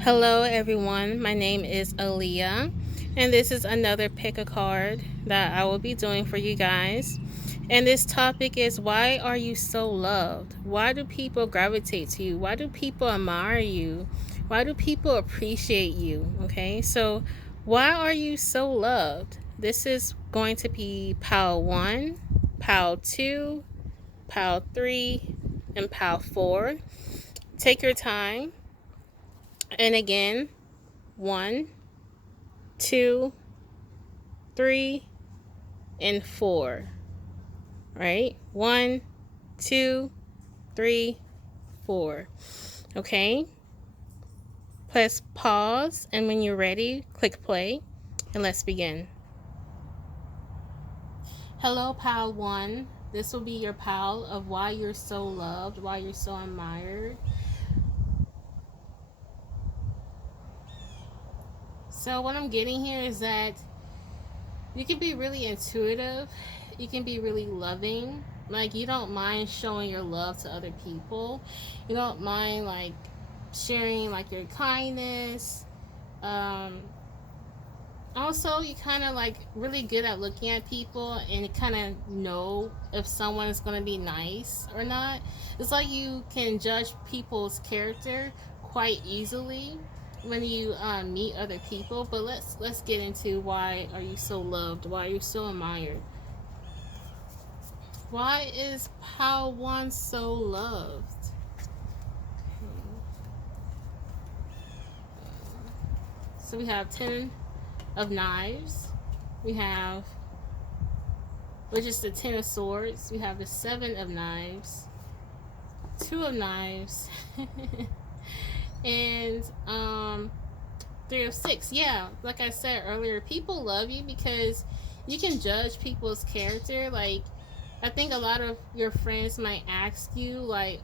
Hello, everyone. My name is Aaliyah, and this is another pick a card that I will be doing for you guys. And this topic is, why are you so loved? Why do people gravitate to you? Why do people admire you? Why do people appreciate you? Okay, so why are you so loved? This is going to be pile 1, pile 2, pile 3, and pile 4. Take your time. And again, 1, 2, 3, and 4. Right? 1, 2, 3, 4. Okay? Press pause, and when you're ready, click play, and let's begin. Hello, pile 1. This will be your pile of why you're so loved, why you're so admired. So, what I'm getting here is that you can be really intuitive, you can be really loving. Like, you don't mind showing your love to other people, you don't mind like sharing like your kindness. um Also, you kind of like really good at looking at people and kind of know if someone is going to be nice or not. It's like you can judge people's character quite easily when you meet other people. But let's get into, why are you so loved? Why are you so admired? Why is Pal One so loved? So we have 10 of Knives. We have, which is the 10 of Swords. We have the 7 of Knives, 2 of Knives, and 3 of Six. Yeah, like I said earlier, people love you because you can judge people's character. Like, I think a lot of your friends might ask you, like,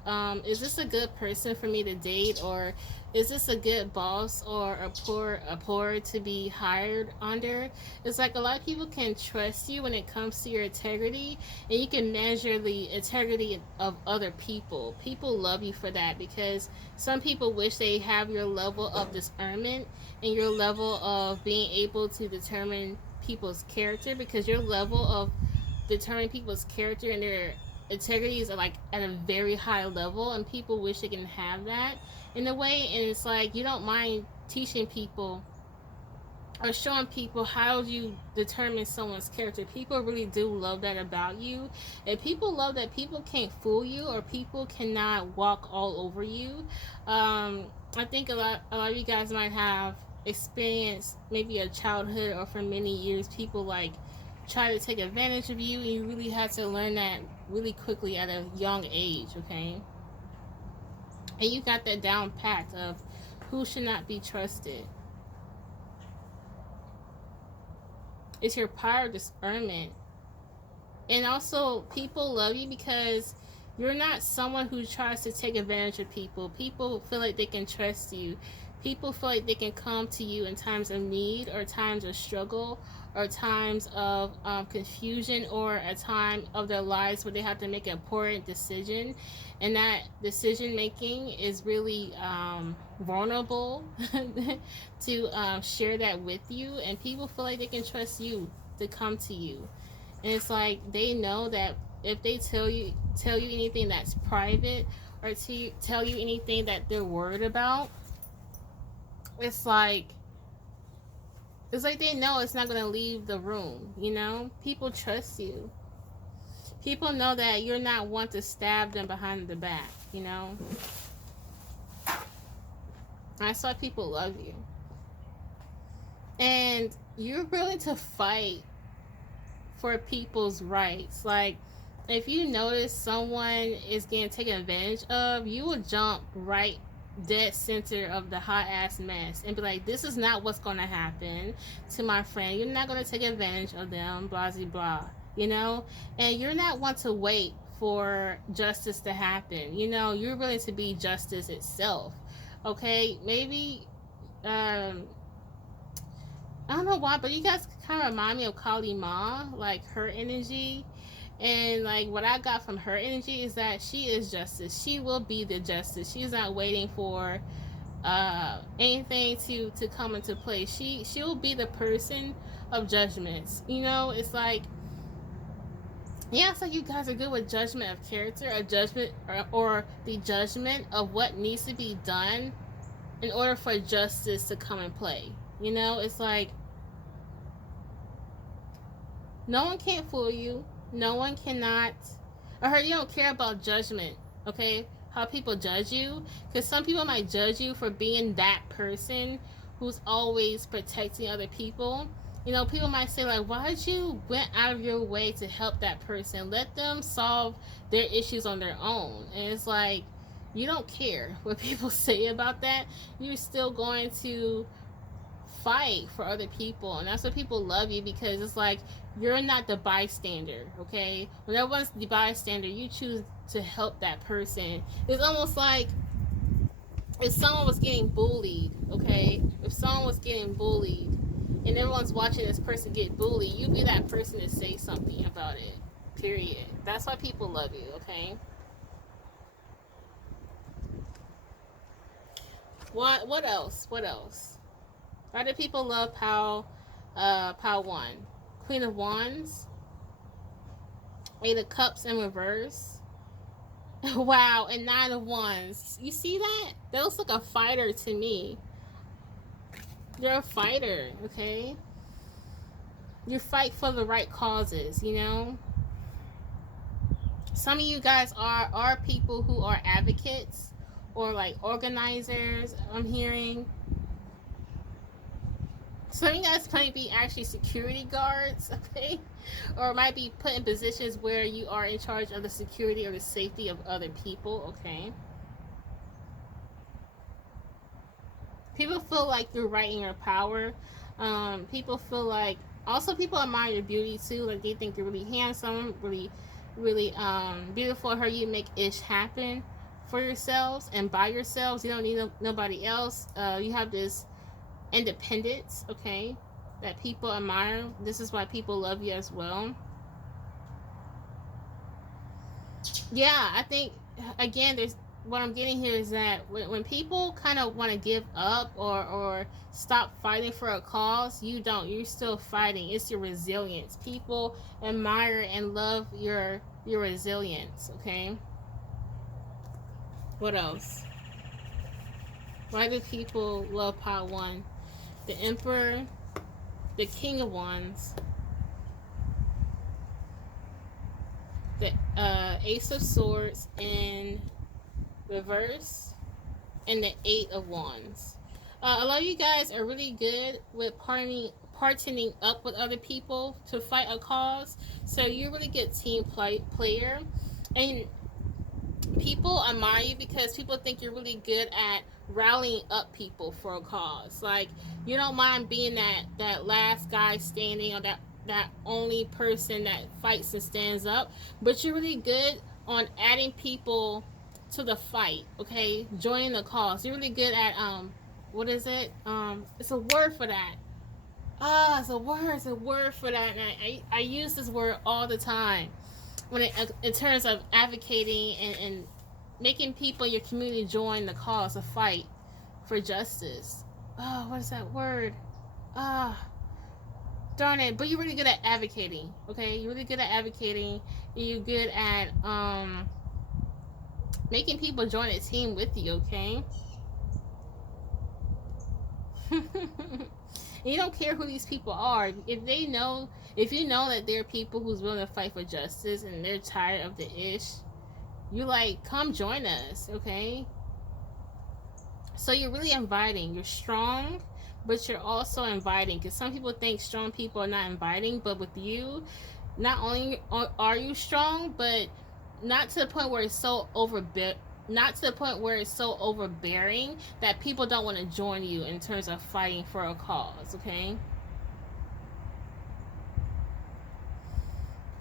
is this a good person for me to date, or is this a good boss or a poor to be hired under? It's like a lot of people can trust you when it comes to your integrity, and you can measure the integrity of other people. People love you for that, because some people wish they have your level of discernment and your level of being able to determine people's character, because your level of determining people's character and their integrities are like at a very high level, and people wish they can have that in a way. And it's like you don't mind teaching people or showing people how you determine someone's character. People really do love that about you, and people love that people can't fool you, or people cannot walk all over you. I think a lot of you guys might have experienced maybe a childhood or for many years people like try to take advantage of you, and you really had to learn that really quickly at a young age. Okay, and you got that down packed of who should not be trusted. It's your power of discernment. And also, people love you because you're not someone who tries to take advantage of people. People feel like they can trust you. People feel like they can come to you in times of need, or times of struggle, or times of confusion, or a time of their lives where they have to make an important decision. And that decision making is really vulnerable to share that with you. And people feel like they can trust you to come to you. And it's like they know that if they tell you anything that's private, or to tell you anything that they're worried about, it's like they know it's not going to leave the room. People trust you. People know that you're not one to stab them behind the back. That's why people love you. And you're willing to fight for people's rights. Like, if you notice someone is getting taken advantage of, you will jump right dead center of the hot ass mess and be like, this is not what's going to happen to my friend. You're not going to take advantage of them, blah blah blah. And you're not one to wait for justice to happen. You're willing to be justice itself. Okay, maybe I don't know why, but you guys kind of remind me of Kali Ma, like her energy. And like what I got from her energy is that she is justice. She will be the justice. She's not waiting for anything to come into play. She'll be the person of judgments. You know, it's like, yeah, it's like you guys are good with judgment of character, a judgment or the judgment of what needs to be done in order for justice to come and play. You know, it's like no one can't fool you. No one cannot. I heard you don't care about judgment, okay? How people judge you. Because some people might judge you for being that person who's always protecting other people. You know, people might say, like, why'd you went out of your way to help that person? Let them solve their issues on their own. And it's like, you don't care what people say about that. You're still going to fight for other people, and that's what people love you, because it's like you're not the bystander. Okay, when everyone's the bystander, you choose to help that person. It's almost like if someone was getting bullied, okay, if someone was getting bullied and everyone's watching this person get bullied, you be that person to say something about it, period. That's why people love you. Okay, what else, what else? Why do people love Pal 1? Queen of Wands, Eight of Cups in reverse. Wow, and Nine of Wands. You see that? That looks like a fighter to me. You're a fighter, okay? You fight for the right causes, you know? Some of you guys are people who are advocates or like organizers, I'm hearing. Some of you guys might be actually security guards, okay? Or might be put in positions where you are in charge of the security or the safety of other people, okay? People feel like you're right in your power. People feel like, also people admire your beauty too. Like they think you're really handsome, really beautiful. I heard you make ish happen for yourselves and by yourselves. You don't need nobody else. You have this independence, okay, that people admire. This is why people love you as well. Yeah, I think again, there's what I'm getting here is that when people kind of want to give up or stop fighting for a cause, you don't. You're still fighting. It's your resilience. People admire and love your resilience. Okay. What else? Why do people love Pile 1? The Emperor, the King of Wands, the Ace of Swords in reverse, and the Eight of Wands. A lot of you guys are really good with partnering up with other people to fight a cause. So you're a really good team player. And people admire you because people think you're really good at rallying up people for a cause. Like you don't mind being that last guy standing, or that only person that fights and stands up, but you're really good on adding people to the fight. Okay, joining the cause. You're really good at what is it? It's a word for that. It's a word for that, and I use this word all the time when in terms of advocating and making people in your community join the cause, a fight for justice. Oh, what is that word? Ah, darn it. But you're really good at advocating, okay? You're really good at advocating. You're good at making people join a team with you, okay? You don't care who these people are. If you know that there are people who's willing to fight for justice and they're tired of the ish, you like, come join us, okay? So you're really inviting. You're strong, but you're also inviting. Because some people think strong people are not inviting, but with you, not only are you strong, but not to the point where it's so not to the point where it's so overbearing that people don't want to join you in terms of fighting for a cause, okay?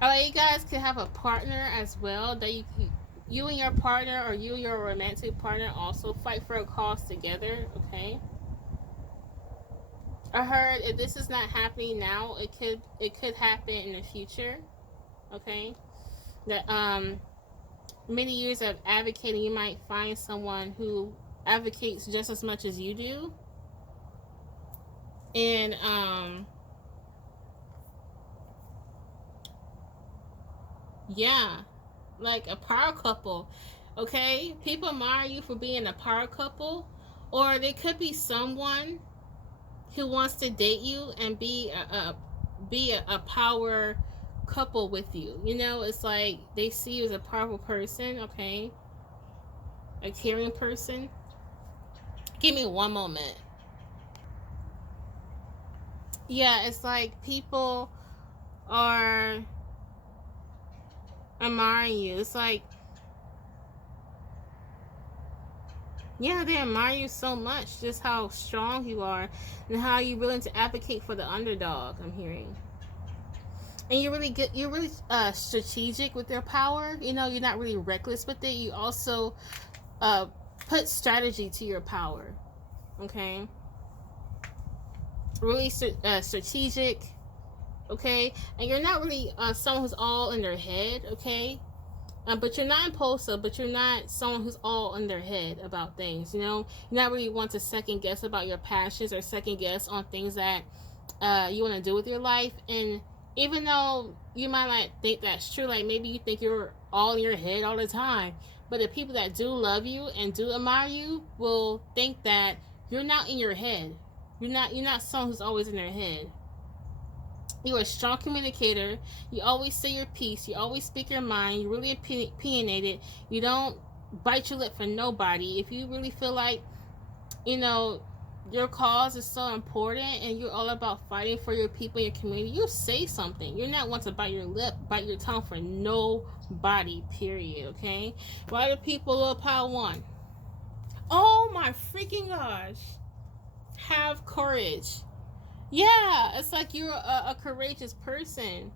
Alright, you guys can have a partner as well that you and your partner, or you and your romantic partner, also fight for a cause together, okay? I heard if this is not happening now, it could happen in the future, okay? That many years of advocating, you might find someone who advocates just as much as you do. And yeah, like a power couple. Okay, people admire you for being a power couple, or there could be someone who wants to date you and be a power couple with you. You know, it's like they see you as a powerful person. Okay, a caring person. Give me one moment. Yeah, it's like people are admiring you. It's like, yeah, they admire you so much, just how strong you are and how you're willing to advocate for the underdog. I'm hearing, and you're really good. You're really strategic with your power. You know, you're not really reckless with it. You also uh, put strategy to your power. Okay, really strategic. Okay, and you're not really someone who's all in their head. Okay, but you're not impulsive, but you're not someone who's all in their head about things. You know, you're not really want to second guess about your passions or second guess on things that you want to do with your life. And even though you might not think that's true, like maybe you think you're all in your head all the time, but the people that do love you and do admire you will think that you're not in your head. You're not someone who's always in their head. You're a strong communicator. You always say your piece. You always speak your mind. You're really opinionated. You don't bite your lip for nobody. If you really feel like, you know, your cause is so important and you're all about fighting for your people, your community, you say something. You're not one to bite your lip, bite your tongue for nobody, period, okay? Why do people love Pile 1? Oh my freaking gosh. Have courage. Yeah, it's like you're a courageous person.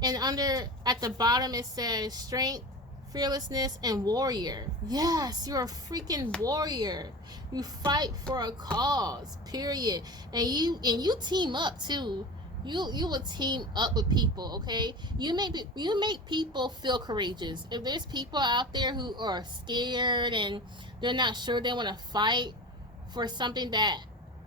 And under at the bottom it says strength, fearlessness, and warrior. Yes, you're a freaking warrior. You fight for a cause, period. And you team up too. You will team up with people, okay? You make people feel courageous. If there's people out there who are scared and they're not sure they want to fight for something that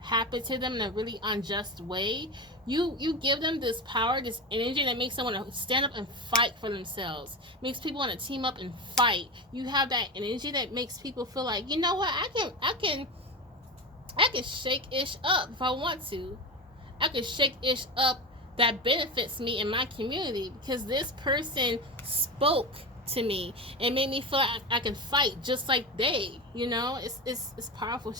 happened to them in a really unjust way, you give them this power, this energy that makes them want to stand up and fight for themselves, makes people want to team up and fight. You have that energy that makes people feel like, you know what, I can shake ish up if I want to. I can shake ish up that benefits me in my community because this person spoke to me and made me feel like I can fight just like they. You know, it's powerful.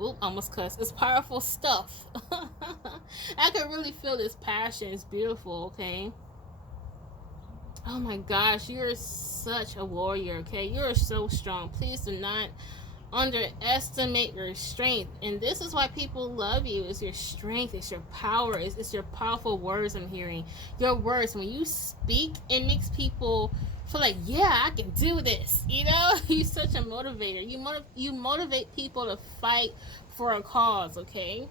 Oop, almost cussed. It's powerful stuff. I can really feel this passion. It's beautiful, okay? Oh my gosh, you're such a warrior, okay? You're so strong. Please do not underestimate your strength. And this is why people love you. It's your strength, it's your power, it's your powerful words. I'm hearing your words. When you speak, it makes people feel like, yeah, I can do this. You know, you're such a motivator. You motivate people to fight for a cause, okay?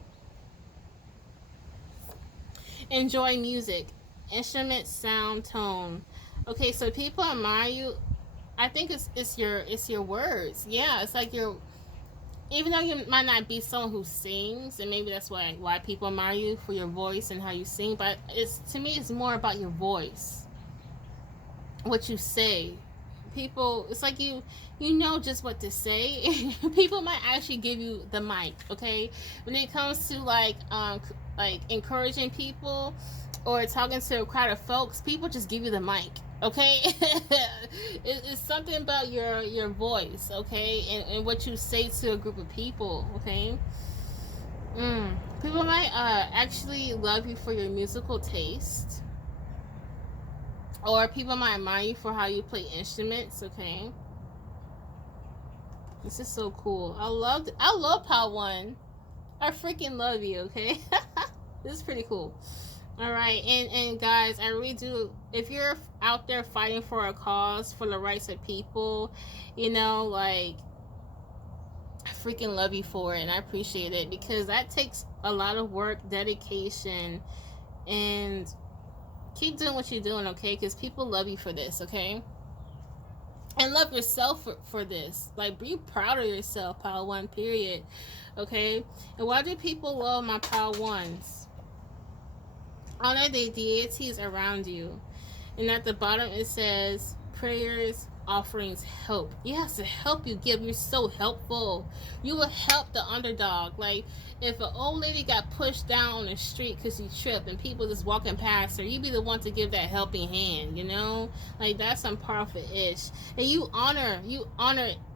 Enjoy music, instrument, sound, tone. Okay, so people admire you. I think it's your words. Yeah, it's like you're, even though you might not be someone who sings, and maybe that's why people admire you for your voice and how you sing, but it's, to me, it's more about your voice, what you say. People, it's like you know just what to say. People might actually give you the mic, okay? When it comes to like encouraging people or talking to a crowd of folks, people just give you the mic, okay? It's something about your voice, okay, and what you say to a group of people, okay? People might actually love you for your musical taste, or people might admire you for how you play instruments, okay? This is so cool. I love Power 1. I freaking love you, okay? This is pretty cool. All right, and guys, I really do, if you're out there fighting for a cause, for the rights of people, you know, like, I freaking love you for it, and I appreciate it, because that takes a lot of work, dedication, and keep doing what you're doing, okay? Because people love you for this, okay? And love yourself for this. Like, be proud of yourself, pile one, period. Okay? And why do people love my pile ones? Honor the deities around you. And at the bottom it says prayers, offerings, help. Yes, the help you give. You're so helpful. You will help the underdog. Like, if an old lady got pushed down on the street because she tripped and people just walking past her, you be the one to give that helping hand, you know? Like, that's some powerful ish. And you honor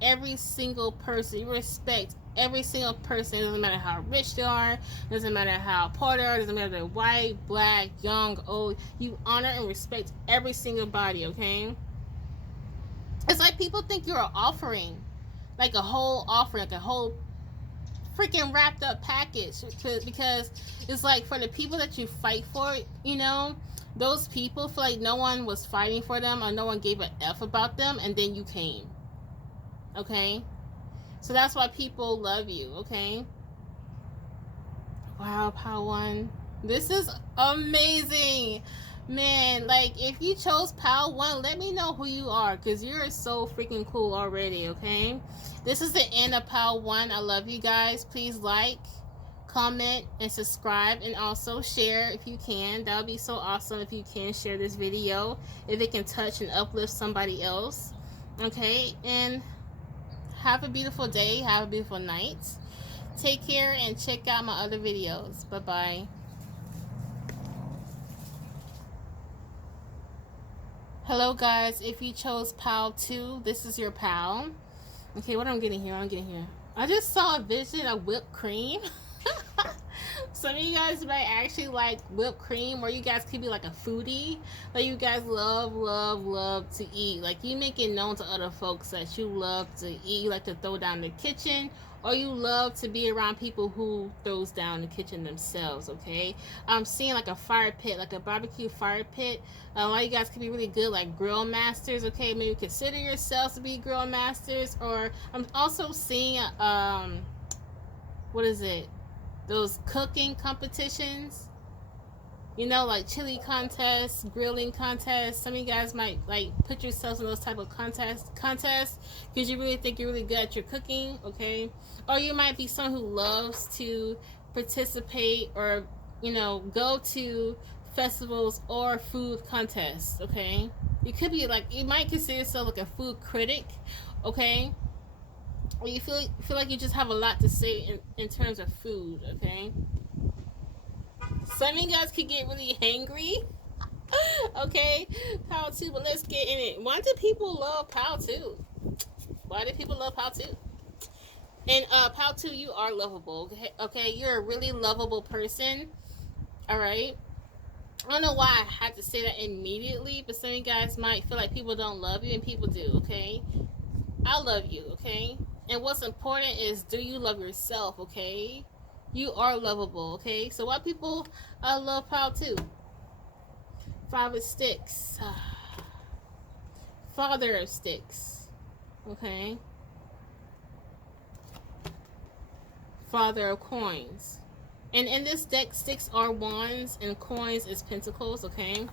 every single person. You respect every single person. It doesn't matter how rich they are, doesn't matter how poor they are, doesn't matter if they're white, black, young, old. You honor and respect every single body, okay? It's like people think you're an offering, like a whole offering, like a whole freaking wrapped up package, because it's like for the people that you fight for, you know, those people feel like no one was fighting for them or no one gave a F about them, and then you came, okay? So that's why people love you, okay? Wow, Power One. This is amazing. Man, like, if you chose Power One, let me know who you are, because you're so freaking cool already, okay? This is the end of Power One. I love you guys. Please like, comment, and subscribe, and also share if you can. That would be so awesome if you can share this video, if it can touch and uplift somebody else, okay? And have a beautiful day. Have a beautiful night. Take care and check out my other videos. Bye-bye. Hello, guys. If you chose PAL 2, this is your PAL. Okay, what I'm getting here? I just saw a vision of whipped cream. Some of you guys might actually like whipped cream, or you guys could be like a foodie. Like, you guys love to eat. Like, you make it known to other folks that you love to eat. You like to throw down the kitchen, or you love to be around people who throws down the kitchen themselves, okay? I'm seeing like a fire pit, like a barbecue fire pit. A lot of you guys could be really good, like grill masters, okay? Maybe consider yourselves to be grill masters. Or I'm also seeing, what is it? Those cooking competitions, you know, like chili contests, grilling contests. Some of you guys might like put yourselves in those type of contests because you really think you're really good at your cooking, okay? Or you might be someone who loves to participate, or, you know, go to festivals or food contests, okay? You could be like, you might consider yourself like a food critic, okay? Or you feel like you just have a lot to say in terms of food, okay? Some of you guys could get really hangry, okay? Power 2, but let's get in it. Why do people love Power 2? Why do people love Power 2? And Power 2, you are lovable, okay? You're a really lovable person, all right? I don't know why I had to say that immediately, but some of you guys might feel like people don't love you, and people do, okay? I love you, okay? And what's important is, do you love yourself, okay? You are lovable, okay? So why people love Power 2? 5 of Sticks. Father of Sticks, okay? Father of Coins. And in this deck, sticks are wands and coins is pentacles, okay?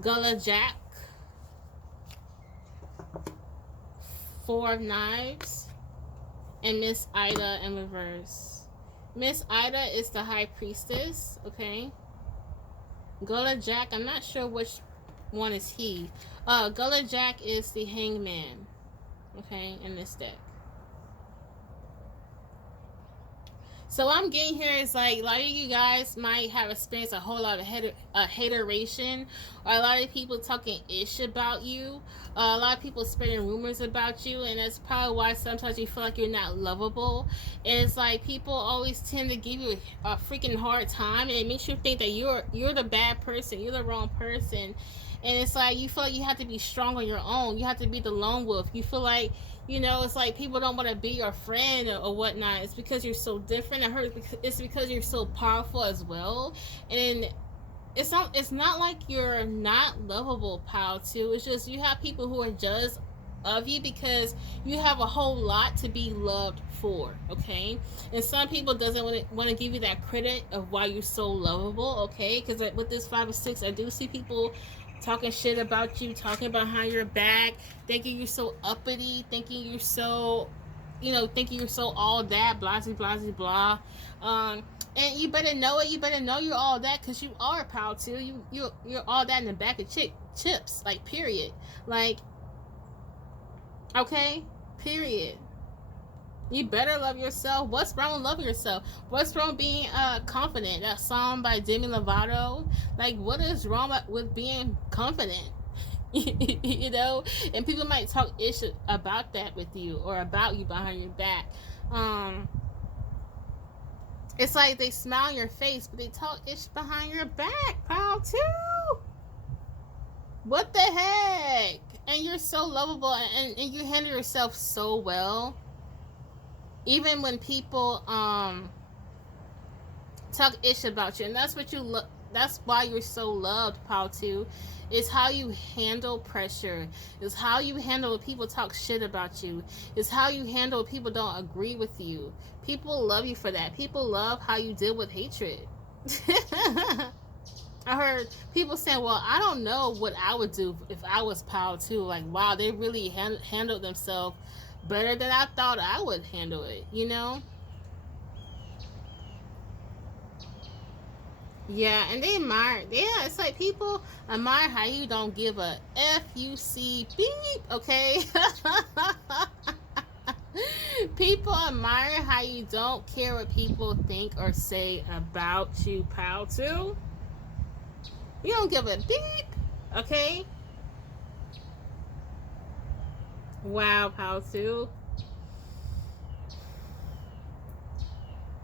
Gullah Jack. 4 of Knives. And Miss Ida in reverse. Miss Ida is the High Priestess, okay? Gullah Jack, I'm not sure which one is he. Gullah Jack is the Hangman, okay, in this deck. So what I'm getting here is, like, a lot of you guys might have experienced a whole lot of hateration, or a lot of people talking ish about you, a lot of people spreading rumors about you, and that's probably why sometimes you feel like you're not lovable. And it's like people always tend to give you a freaking hard time, and it makes you think that you're the bad person, you're the wrong person. And it's like you feel like you have to be strong on your own. You have to be the lone wolf. You feel like, you know, it's like people don't want to be your friend or whatnot. It's because you're so different. It's because you're so powerful as well. And it's not like you're not lovable, Pal, too. It's just you have people who are jealous of you because you have a whole lot to be loved for, okay? And some people doesn't want to give you that credit of why you're so lovable, okay? Because with this 5 or 6, I do see people talking shit about you, talking behind your back, thinking you're so uppity, thinking you're so, thinking you're so all that, blah, blah, blah, blah. And you better know it. You better know you're all that, because you are, pal, too. You're all that in the back of chips, like, period. Like, okay, period. You better love yourself. What's wrong with loving yourself? What's wrong with being confident? That song by Demi Lovato. Like, what is wrong with being confident? You know? And people might talk ish about that with you, or about you behind your back. It's like they smile in your face, but they talk ish behind your back, pal, too. What the heck? And you're so lovable, and you handle yourself so well. Even when people talk ish about you, and that's what you that's why you're so loved, pal, too. It's how you handle pressure. It's how you handle when people talk shit about you. It's how you handle when people don't agree with you. People love you for that. People love how you deal with hatred. I heard people saying, well, I don't know what I would do if I was pal, too. Like, wow, they really handled themselves better than I thought I would handle it, you know? Yeah, and they admire. Yeah, it's like people admire how you don't give a F-U-C beep, okay? People admire how you don't care what people think or say about you, pal, too. You don't give a beep, okay? Wow, pal, too.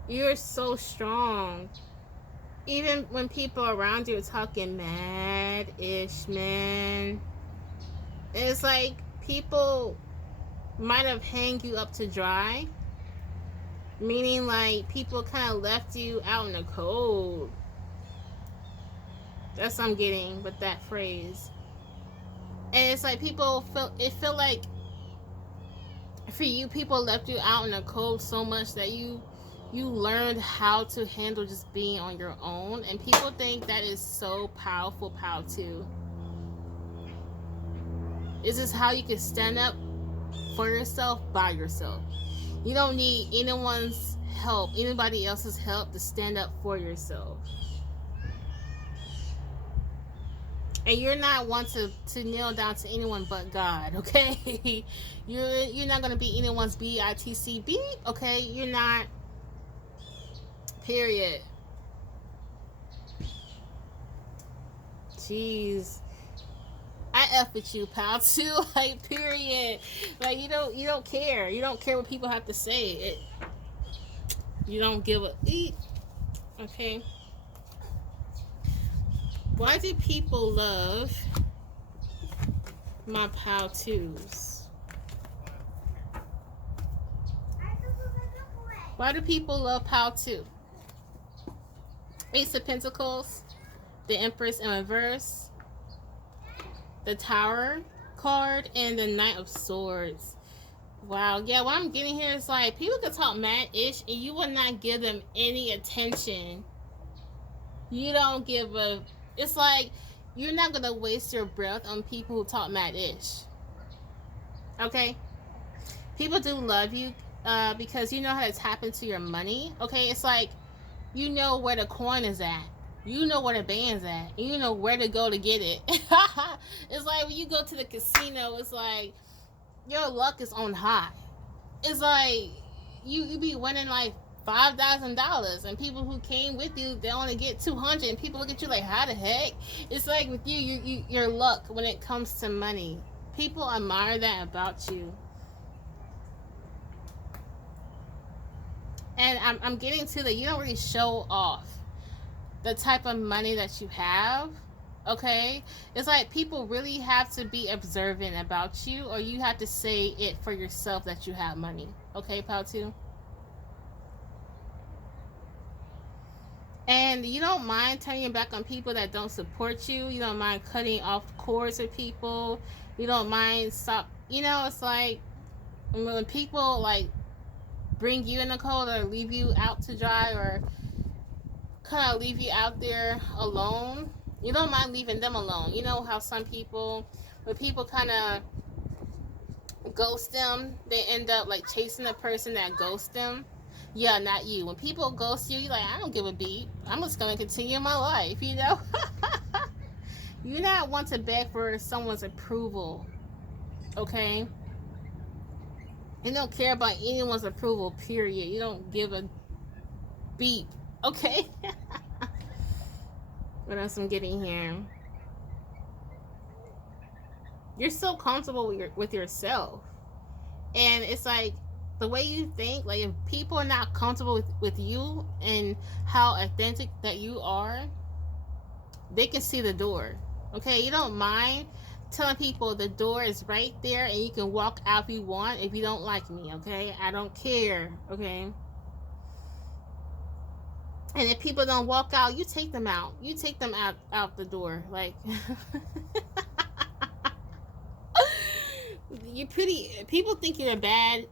You're so strong. Even when people around you are talking mad-ish, man, it's like people might have hanged you up to dry. Meaning, like, people kind of left you out in the cold. That's what I'm getting with that phrase. And it's like people feel like, for you, people left you out in the cold so much that you learned how to handle just being on your own, and people think that is so powerful, pal, too. Is this how you can stand up for yourself by yourself? You don't need anyone's help, anybody else's help, to stand up for yourself. And you're not one to kneel down to anyone but God, okay? You're not gonna be anyone's BITC beep, okay? You're not. Period. Jeez. I F with you, pal, too. Like, period. Like, you don't care. You don't care what people have to say. You don't give a eat. Okay. Why do people love my pal twos? Why do people love pal two? Ace of Pentacles, the Empress in reverse, the Tower card, and the Knight of Swords. Wow. Yeah, what I'm getting here is like, people can talk mad-ish and you will not give them any attention. You don't give a... It's like, you're not going to waste your breath on people who talk mad-ish. Okay? People do love you because you know how to tap into your money. Okay? It's like, you know where the coin is at. You know where the band's at. And you know where to go to get it. It's like when you go to the casino, it's like your luck is on high. It's like you be winning like $5,000, and people who came with you, they only get 200, and people look at you like, how the heck? It's like with you, your luck when it comes to money. People admire that about you. And I'm getting to that you don't really show off the type of money that you have. Okay? It's like people really have to be observant about you, or you have to say it for yourself that you have money. Okay, pal two? And you don't mind turning your back on people that don't support you. You don't mind cutting off cords with people. You don't mind it's like when people like bring you in the cold or leave you out to dry or kind of leave you out there alone, You don't mind leaving them alone. You know how some people, when people kind of ghost them, they end up like chasing the person that ghosts them. Yeah, not you. When people ghost you, you're like, I don't give a beat. I'm just gonna continue my life, you know? You not want to beg for someone's approval, okay? You don't care about anyone's approval, period. You don't give a beat, okay? What else I'm getting here? You're so comfortable with yourself. And it's like, the way you think, like if people are not comfortable with you and how authentic that you are, they can see the door. Okay, you don't mind telling people the door is right there and you can walk out if you want if you don't like me. Okay, I don't care. Okay, and if people don't walk out, you take them out. You take them out the door. Like you pretty. People think you're a bad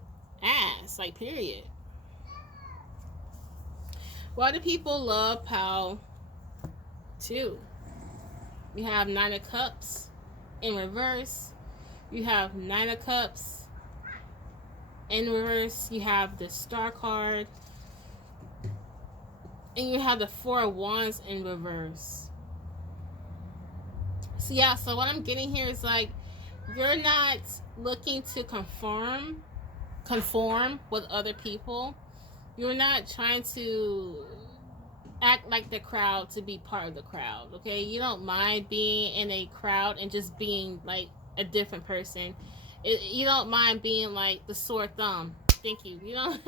ass. Like period. Why do people love Pal 2? You have 9 of Cups in reverse. You have 9 of Cups in reverse. You have the Star card. And you have the 4 of Wands in reverse. So yeah, so what I'm getting here is like, you're not looking to conform with other people. You're not trying to act like the crowd to be part of the crowd, okay? You don't mind being in a crowd and just being like a different person. You don't mind being like the sore thumb. Thank you. You don't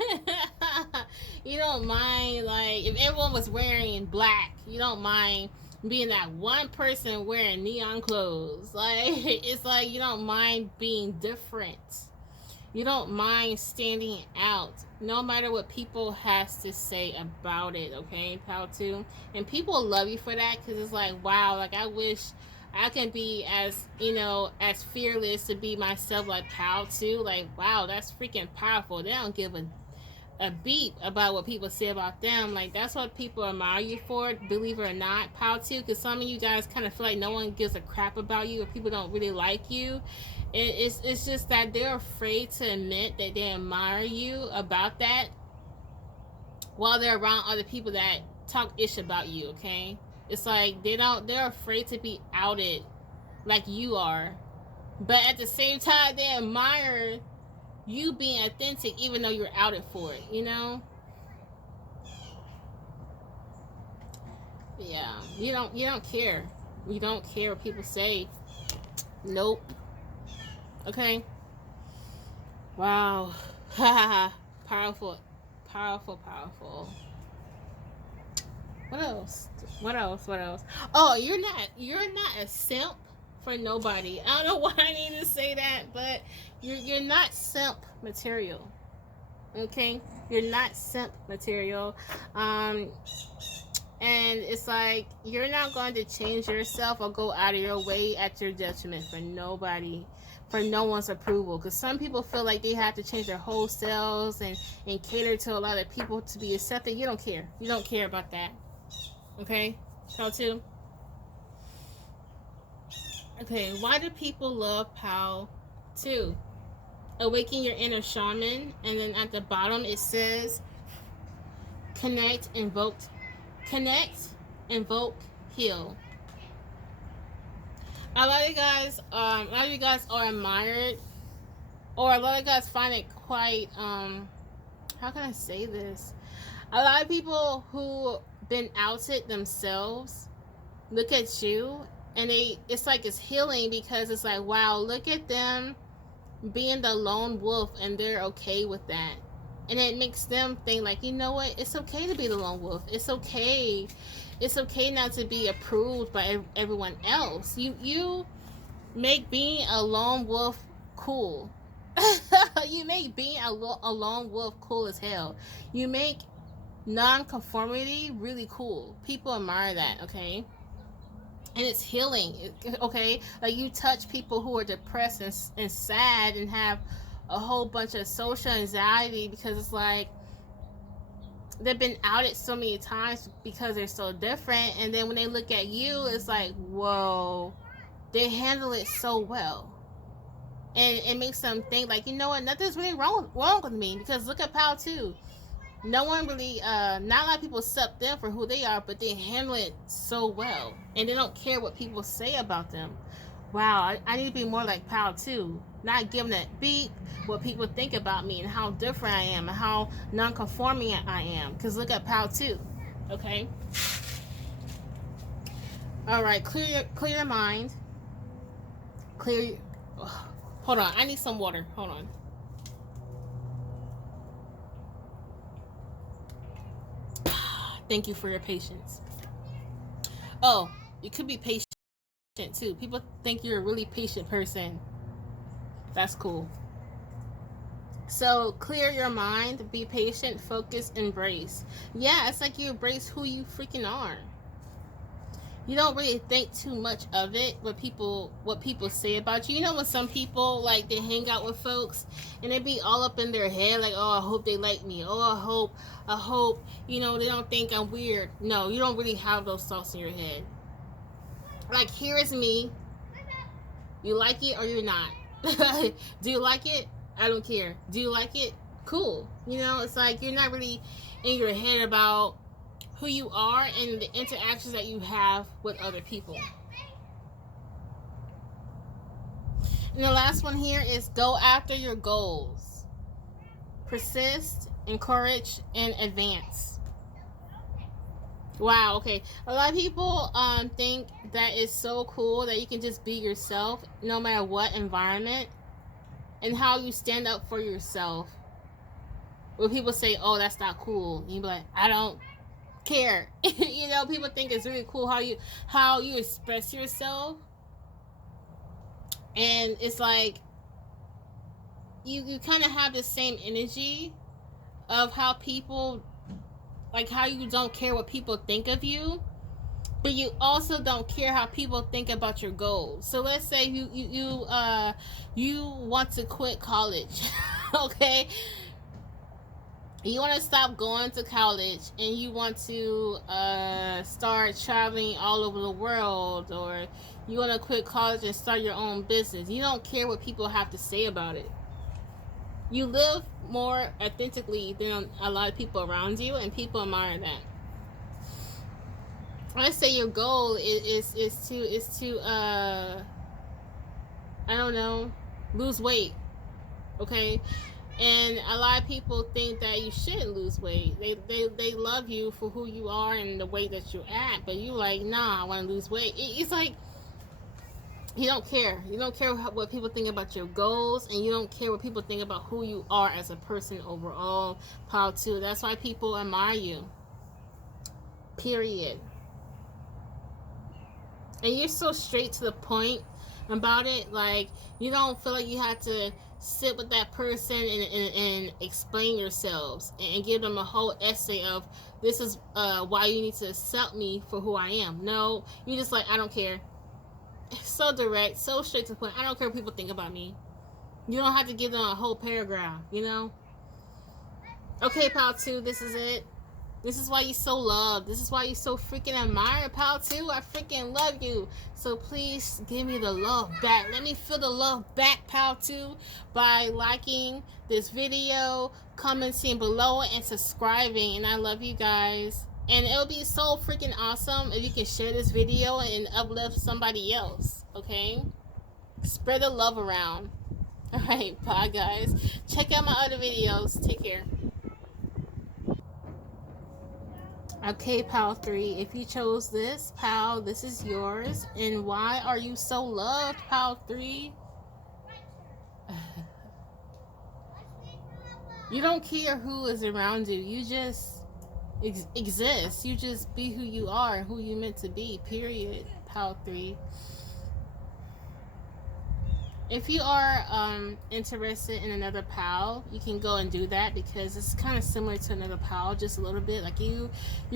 you don't mind like if everyone was wearing black, you don't mind being that one person wearing neon clothes. Like it's like you don't mind being different. You don't mind standing out, no matter what people has to say about it, okay, Pal 2? And people love you for that, because it's like, wow, like I wish I can be as, you know, as fearless to be myself like Pal 2. Like, wow, that's freaking powerful. They don't give a beat about what people say about them. Like, that's what people admire you for, believe it or not, Pal 2, because some of you guys kind of feel like no one gives a crap about you, or people don't really like you. It's just that they're afraid to admit that they admire you about that while they're around other people that talk ish about you, okay? It's like they're afraid to be outed like you are. But at the same time, they admire you being authentic even though you're outed for it, you know? Yeah, you don't care. You don't care what people say. Nope. Okay. Wow. Powerful. Powerful. What else? Oh, you're not a simp for nobody. I don't know why I need to say that, but you're not simp material. Okay? You're not simp material. And it's like, you're not going to change yourself or go out of your way at your judgment for nobody, for no one's approval. Because some people feel like they have to change their whole selves and cater to a lot of people to be accepted. You don't care. You don't care about that. Okay? Pal 2? Okay, why do people love Pal 2? Awaken your inner shaman. And then at the bottom it says, connect, invoke, heal. A lot of you guys are admired, or a lot of you guys find it quite how can I say this? A lot of people who been outed themselves look at you and it's like it's healing, because it's like, wow, look at them being the lone wolf and they're okay with that. And it makes them think like, you know what, it's okay to be the lone wolf. It's okay not to be approved by everyone else. You make being a lone wolf cool. You make being a lone wolf cool as hell. You make non-conformity really cool. People admire that, okay? And it's healing, okay? Like, you touch people who are depressed and sad and have a whole bunch of social anxiety, because it's like, they've been outed so many times because they're so different, and then when they look at you, it's like, whoa, they handle it so well. And it makes them think like, you know what, nothing's really wrong with me, because look at Pal too. No one really, not a lot of people accept them for who they are, but they handle it so well, and they don't care what people say about them. Wow, I need to be more like Pal too. Not giving a beat what people think about me and how different I am and how non-conforming I am. Because look at Pal too. Okay? Alright, clear your mind. Hold on, I need some water. Hold on. Thank you for your patience. Oh, you could be patient too. People think you're a really patient person. That's cool. So clear your mind, be patient, focus, embrace. Yeah, it's like you embrace who you freaking are. You don't really think too much of it, what people say about you. You know, when some people, like, they hang out with folks and they be all up in their head like, oh, I hope they like me. Oh, I hope, you know, they don't think I'm weird. No, you don't really have those thoughts in your head. Like, here is me. You like it or you're not. Do you like it? I don't care. Do you like it? Cool. You know, it's like you're not really in your head about who you are and the interactions that you have with other people. And the last one here is go after your goals. Persist, encourage, and advance. Wow, okay. A lot of people think that it's so cool that you can just be yourself no matter what environment, and how you stand up for yourself. When people say, oh, that's not cool, and you be like, I don't care. You know, people think it's really cool how you express yourself. And it's like you kind of have the same energy of how people, like, how you don't care what people think of you, but you also don't care how people think about your goals. So let's say you want to quit college. Okay, you want to stop going to college and you want to start traveling all over the world, or you want to quit college and start your own business. You don't care what people have to say about it. You live more authentically than a lot of people around you, and people admire that. I say your goal is to I don't know, lose weight. Okay, and a lot of people think that you shouldn't lose weight. They love you for who you are and the way that you act, but you like, nah, I want to lose weight. It's like you don't care. You don't care what people think about your goals, and you don't care what people think about who you are as a person overall. Power too. That's why people admire you. Period. And you're so straight to the point about it. Like, you don't feel like you have to sit with that person and explain yourselves and give them a whole essay of this is why you need to accept me for who I am. No, you just like, I don't care. So direct, so straight to the point. I don't care what people think about me. You don't have to give them a whole paragraph, you know? Okay, Pal 2, this is it. This is why you so loved. This is why you so freaking admired, Pal 2. I freaking love you. So please give me the love back. Let me feel the love back, Pal 2, by liking this video, commenting below, and subscribing. And I love you guys. And it'll be so freaking awesome if you can share this video and uplift somebody else, okay? Spread the love around. Alright, bye guys. Check out my other videos. Take care. Okay, Pal 3, if you chose this, Pal, this is yours. And why are you so loved, Pal 3? You don't care who is around you. You just exist. You just be who you are, who you meant to be, period, Pal 3. If you are interested in another pal, you can go and do that, because it's kind of similar to another pal, just a little bit. Like, you're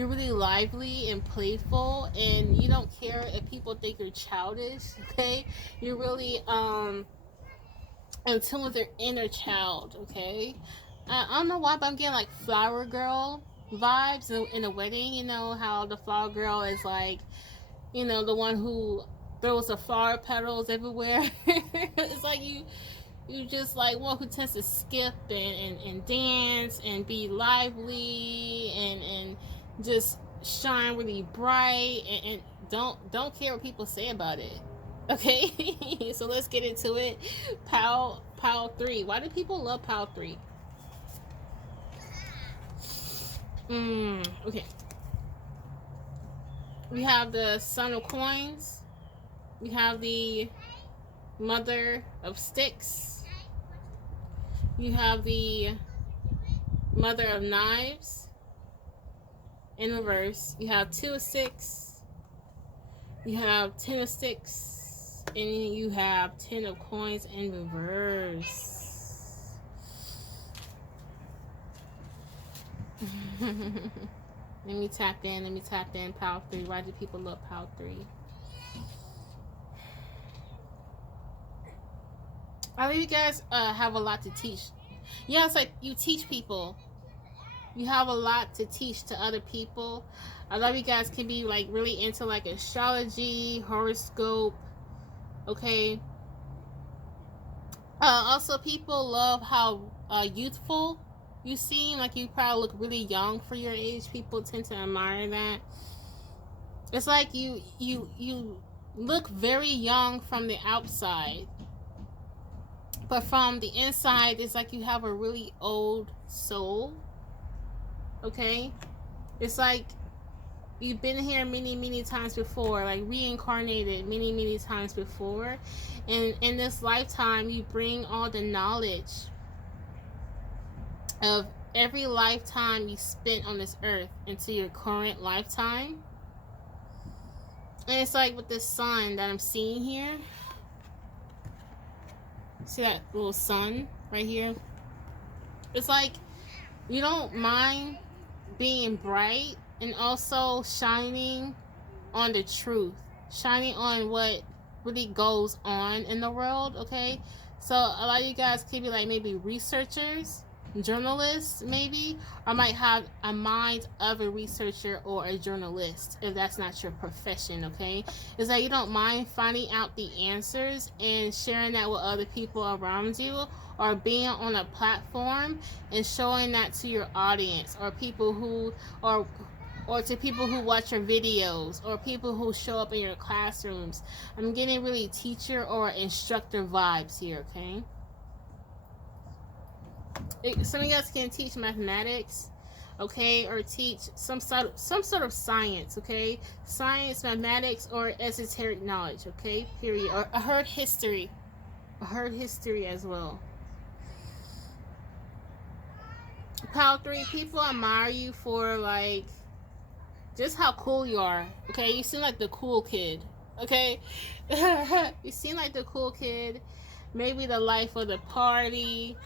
really lively and playful, and you don't care if people think you're childish. Okay, you're really in tune with their inner child. Okay, I don't know why, but I'm getting like flower girl. vibes in a wedding. You know how the flower girl is like, you know, the one who throws the flower petals everywhere. It's like you just like one who tends to skip and dance and be lively and just shine really bright and don't care what people say about it. Okay. So let's get into it. Pal 3. Why do people love Pal 3? Okay. We have the Son of Coins. We have the Mother of Sticks. You have the Mother of Knives in reverse. You have 2 of Sticks. You have 10 of Sticks. And you have 10 of Coins in reverse. Let me tap in. Pal 3. Why do people love Pal 3? I think you guys have a lot to teach. Yeah, it's like you teach people. You have a lot to teach to other people. A lot of you guys can be like really into like astrology, horoscope. Okay. Also, people love how youthful you seem. Like you probably look really young for your age. People tend to admire that. It's like you look very young from the outside. But from the inside, it's like you have a really old soul. Okay? It's like you've been here many times before, like reincarnated many times before. And in this lifetime, you bring all the knowledge of every lifetime you spent on this earth into your current lifetime. And it's like with this sun that I'm seeing here. See that little sun right here? It's like you don't mind being bright and also shining on the truth, shining on what really goes on in the world. Okay, so a lot of you guys could be like maybe researchers, journalists maybe, or might have a mind of a researcher or a journalist if that's not your profession. Okay, it's like you don't mind finding out the answers and sharing that with other people around you, or being on a platform and showing that to your audience, or people who or to people who watch your videos, or people who show up in your classrooms. I'm getting really teacher or instructor vibes here. Okay, some of you guys can teach mathematics, okay, or teach some sort of science, okay, science, mathematics, or esoteric knowledge, okay, period. Or I heard history as well. Pal 3, people admire you for like just how cool you are. Okay, you seem like the cool kid. Okay, you seem like the cool kid, maybe the life of the party.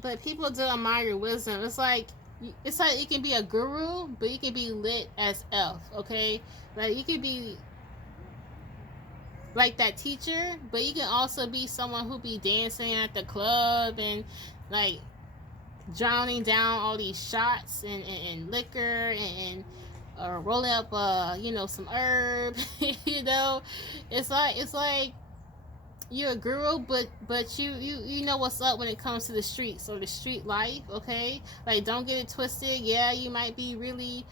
But people do admire your wisdom. It's like you can be a guru, but you can be lit as F. Okay, like you can be like that teacher, but you can also be someone who be dancing at the club and like drowning down all these shots and liquor and rolling up some herb. You know, it's like you're a guru, but you know what's up when it comes to the streets or the street life. Okay, like don't get it twisted. Yeah, you might be really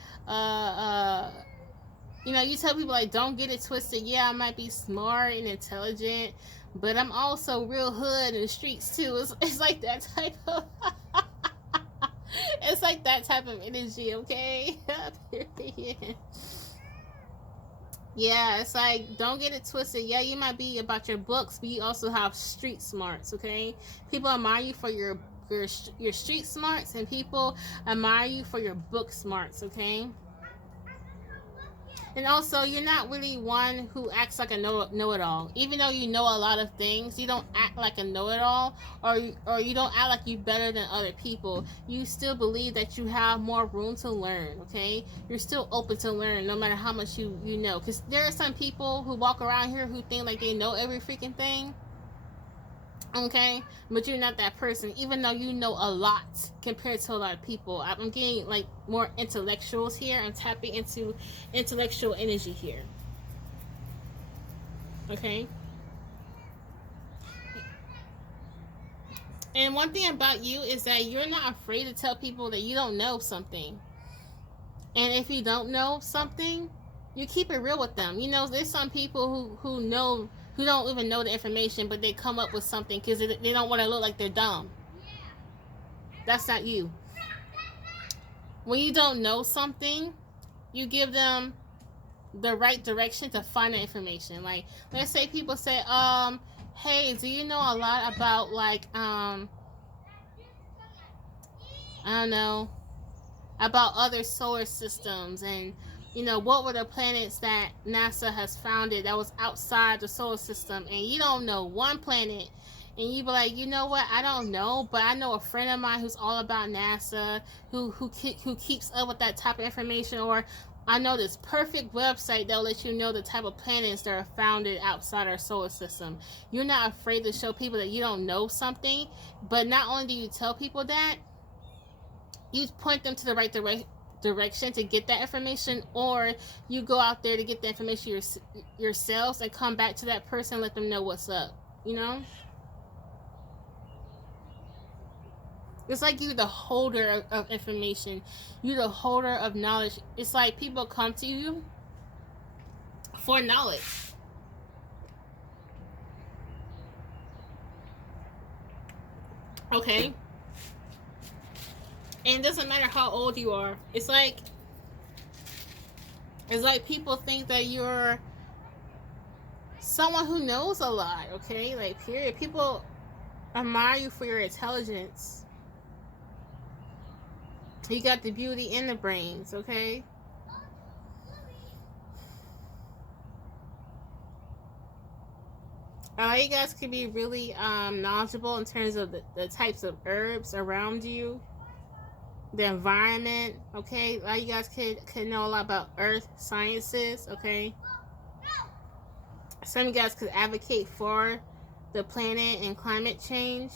you tell people like don't get it twisted. Yeah, I might be smart and intelligent, but I'm also real hood in the streets too. It's like that type of it's like that type of energy. Okay. Yeah, it's like don't get it twisted. Yeah, you might be about your books, but you also have street smarts. Okay, people admire you for your street smarts, and people admire you for your book smarts. Okay, and also you're not really one who acts like a know-it-all. Even though you know a lot of things, you don't act like a know-it-all, or you don't act like you're better than other people. You still believe that you have more room to learn. Okay, you're still open to learn no matter how much you know, because there are some people who walk around here who think like they know every freaking thing, Okay, but you're not that person, even though you know a lot compared to a lot of people. I'm getting like more intellectuals here. I'm tapping into intellectual energy here. Okay. And one thing about you is that you're not afraid to tell people that you don't know something. And if you don't know something, you keep it real with them. You know, there's some people who know, who don't even know the information, but they come up with something because they don't want to look like they're dumb. That's not you. When you don't know something, you give them the right direction to find the information. Like, let's say people say, hey, do you know a lot about, like, I don't know, about other solar systems, and you know, what were the planets that NASA has founded that was outside the solar system, and you don't know one planet, and you be like, you know what, I don't know, but I know a friend of mine who's all about NASA, who keeps up with that type of information, or I know this perfect website that'll let you know the type of planets that are founded outside our solar system. You're not afraid to show people that you don't know something, but not only do you tell people that, you point them to the right direction to get that information, or you go out there to get the information yourselves and come back to that person and let them know what's up. You know, it's like you're the holder of information, you're the holder of knowledge. It's like people come to you for knowledge. Okay. And it doesn't matter how old you are. It's like people think that you're someone who knows a lot, okay? Like, period. People admire you for your intelligence. You got the beauty and the brains, okay? You guys can be really knowledgeable in terms of the types of herbs around you, the environment, okay? You guys could know a lot about earth sciences, okay? Some of you guys could advocate for the planet and climate change.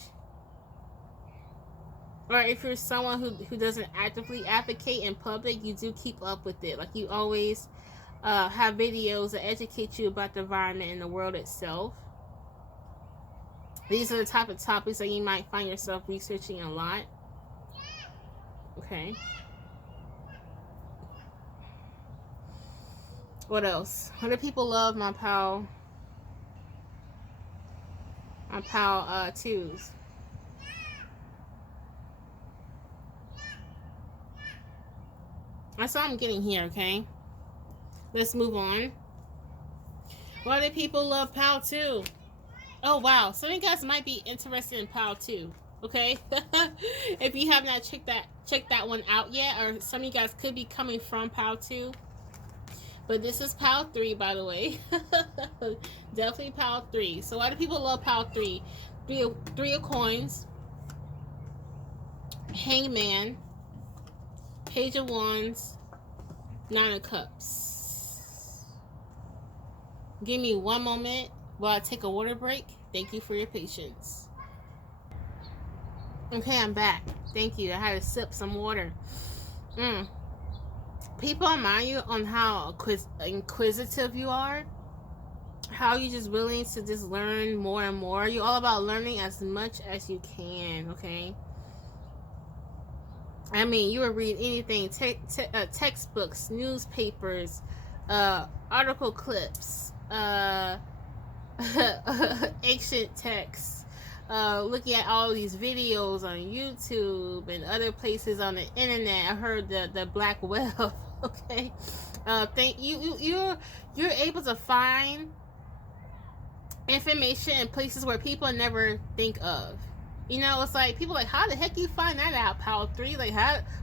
Or if you're someone who doesn't actively advocate in public, you do keep up with it. Like, you always have videos that educate you about the environment and the world itself. These are the type of topics that you might find yourself researching a lot. Okay. What else? What do people love, my pal? My pal 2s. That's all I'm getting here, okay? Let's move on. Why do people love pal 2? Oh, wow. Some of you guys might be interested in pal 2, okay? If you have not checked that one out yet, or some of you guys could be coming from pal 2. But this is pal 3, by the way. Definitely pal 3. So why do people love pal 3? Three of coins, hangman, page of wands, 9 of cups. Give me one moment while I take a water break. Thank you for your patience. Okay, I'm back. Thank you. I had to sip some water. People admire you on how inquisitive you are, how you're just willing to just learn more and more. You're all about learning as much as you can, okay? I mean, you would read anything, textbooks, newspapers, article clips, ancient texts, looking at all these videos on YouTube and other places on the internet. I heard the black web. Okay, you're able to find information in places where people never think of. You know, it's like people like, how the heck you find that out, pal 3? Like,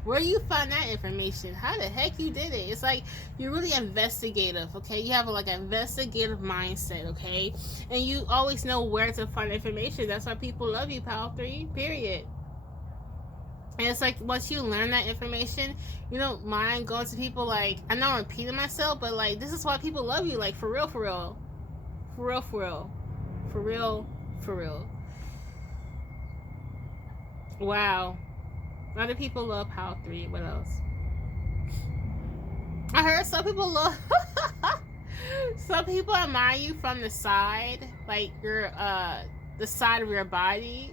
where you find that information? How the heck you did it? It's like you're really investigative, okay? You have an investigative mindset, okay? And you always know where to find information. That's why people love you, pal 3. Period. And it's like once you learn that information, you don't mind going to people like, I'm not repeating myself, but like, this is why people love you. Like, for real, for real, for real, for real, for real, for real. Wow. A lot of people love Power 3. What else? I heard some people love some people admire you from the side, like your the side of your body.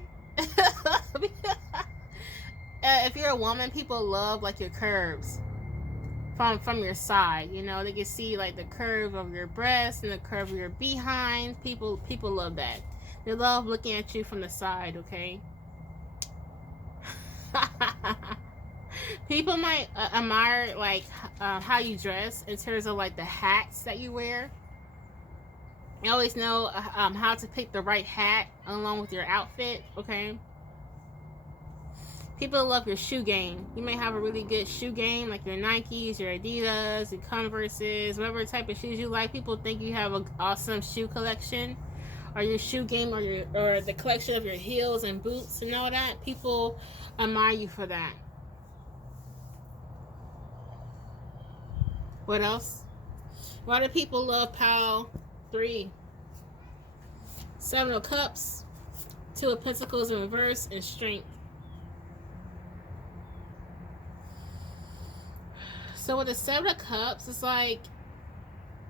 If you're a woman, people love like your curves from your side. You know, they can see like the curve of your breast and the curve of your behind. People love that. They love looking at you from the side. Okay. People might admire like how you dress in terms of like the hats that you wear. You always know how to pick the right hat along with your outfit. Okay. People love your shoe game. You may have a really good shoe game, like your Nikes, your Adidas, your Converses, whatever type of shoes you like. People think you have an awesome shoe collection, or your shoe game, or the collection of your heels and boots and all that. People admire you for that. What else? Why do people love Pal 3? 7 of Cups, 2 of Pentacles in reverse, and Strength. So with the 7 of Cups, it's like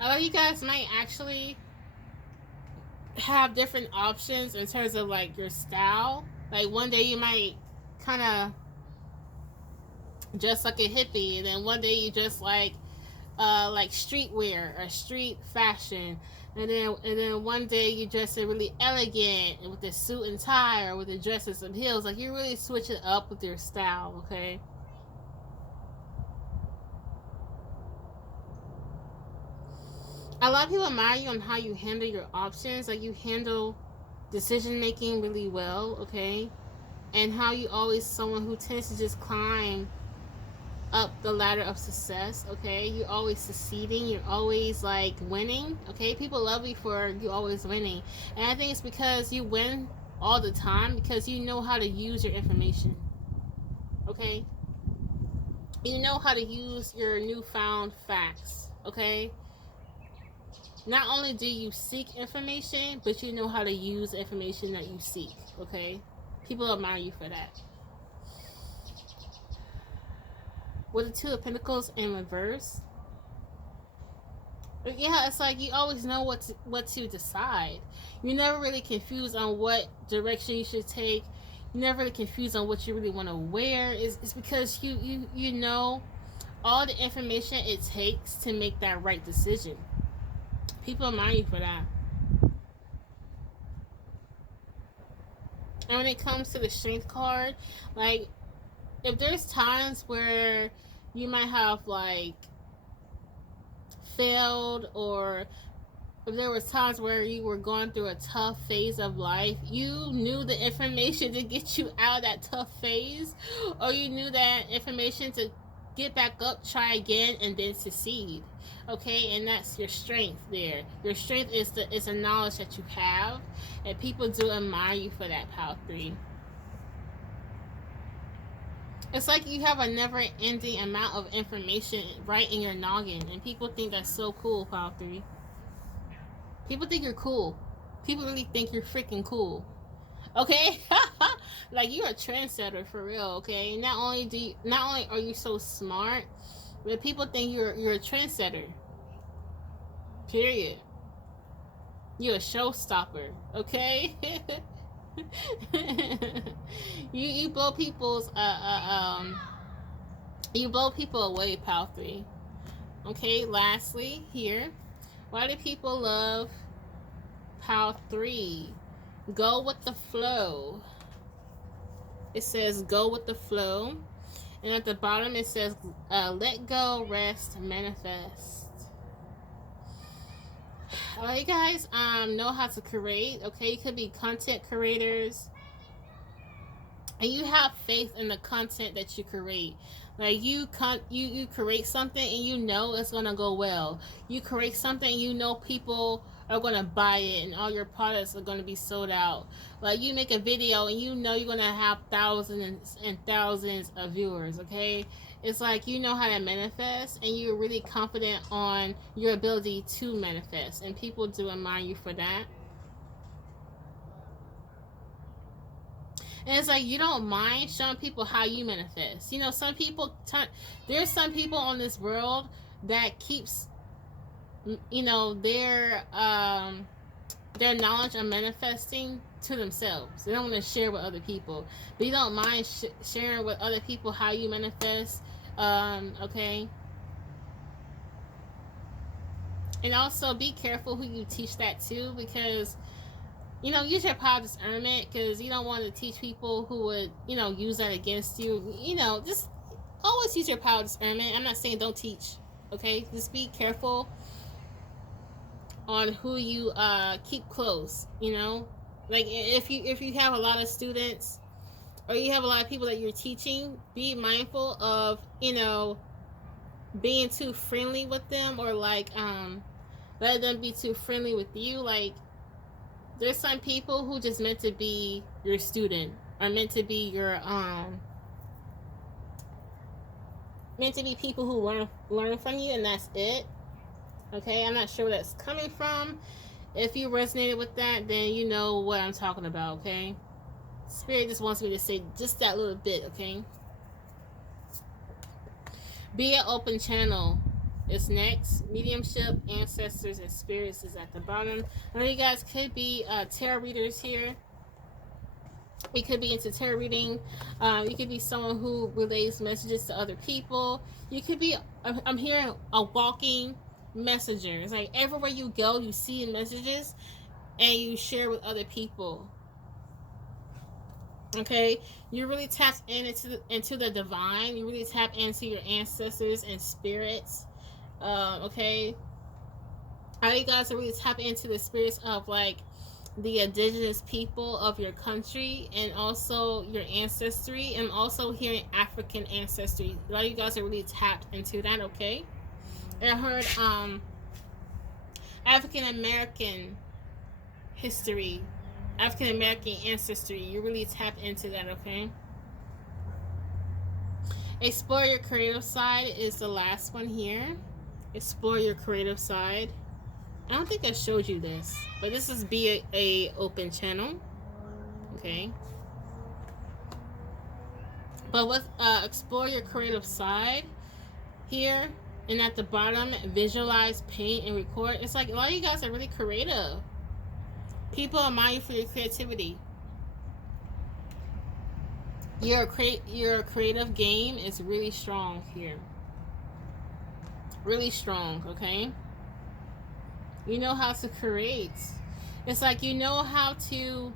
a lot of you guys might actually have different options in terms of like your style. Like one day you might kind of dress like a hippie, and then one day you just like streetwear or street fashion, and then one day you dress it really elegant with a suit and tie, or with a dress and some heels. Like you really switch it up with your style. Okay. A lot of people admire you on how you handle your options. Like you handle decision making really well. Okay. And how you always someone who tends to just climb up the ladder of success. Okay. You're always succeeding. You're always like winning. Okay. People love you for you always winning. And I think it's because you win all the time because you know how to use your information. Okay. You know how to use your newfound facts. Okay. Not only do you seek information, but you know how to use the information that you seek. Okay. People admire you for that. With the 2 of Pentacles in reverse, yeah, it's like you always know what to decide. You're never really confused on what direction you should take. You're never really confused on what you really want to wear. It's because you know all the information it takes to make that right decision. People admire you for that. And when it comes to the Strength card, like if there's times where you might have like failed, or if there was times where you were going through a tough phase of life, you knew the information to get you out of that tough phase, or you knew that information to get back up, try again, and then succeed. Okay, and that's your strength there. Your strength is the knowledge that you have, and people do admire you for that, Power 3. It's like you have a never-ending amount of information right in your noggin, and people think that's so cool, Power 3. People think you're cool. People really think you're freaking cool. Okay? Like you're a trendsetter for real, okay? Not only are you so smart, but people think you're a trendsetter. Period. You're a showstopper, okay? you blow people's you blow people away, Power 3. Okay, lastly here, why do people love Power 3? Go with the flow. It says go with the flow, and at the bottom it says let go, rest, manifest. All you guys know how to create. Okay, you could be content creators, and you have faith in the content that you create. Like you create something and you know it's gonna go well. You create something and you know people are gonna buy it and all your products are gonna be sold out. Like you make a video and you know you're gonna have thousands and thousands of viewers. Okay, it's like you know how to manifest, and you're really confident on your ability to manifest, and people do admire you for that. And it's like you don't mind showing people how you manifest. You know, some people, there's some people on this world that keeps, you know, their knowledge of manifesting to themselves. They don't want to share with other people. But you don't mind sharing with other people how you manifest. Okay. And also be careful who you teach that to, because, you know, use your power discernment, because you don't want to teach people who would, you know, use that against you. You know, just always use your power discernment. I'm not saying don't teach. Okay. Just be careful on who you keep close, you know. Like if you have a lot of students, or you have a lot of people that you're teaching, be mindful of, you know, being too friendly with them, or like let them be too friendly with you. Like there's some people who just meant to be your student, or meant to be your meant to be people who learn from you, and that's it. Okay, I'm not sure where that's coming from. If you resonated with that, then you know what I'm talking about, okay? Spirit just wants me to say just that little bit, okay? Be an open channel is next. Mediumship, ancestors, and spirits is at the bottom. I know you guys could be tarot readers here. You could be into tarot reading. You could be someone who relays messages to other people. You could be, I'm hearing a walking messenger. It's like everywhere you go, you see messages and you share with other people. Okay, you really tap into the divine. You really tap into your ancestors and spirits. Okay, I know you guys are really tapping into the spirits of like the indigenous people of your country, and also your ancestry, and also hearing African ancestry. A lot of you guys are really tapped into that. Okay, I heard African American history, African American ancestry. You really tap into that. Okay, explore your creative side is the last one here. Explore your creative side. I don't think I showed you this, but this is be a open channel. Okay, but with explore your creative side here, and at the bottom, visualize, paint, and record. It's like a lot of you guys are really creative. People admire you for your creativity. Your creative game is really strong here. Really strong. Okay, you know how to create. It's like you know how to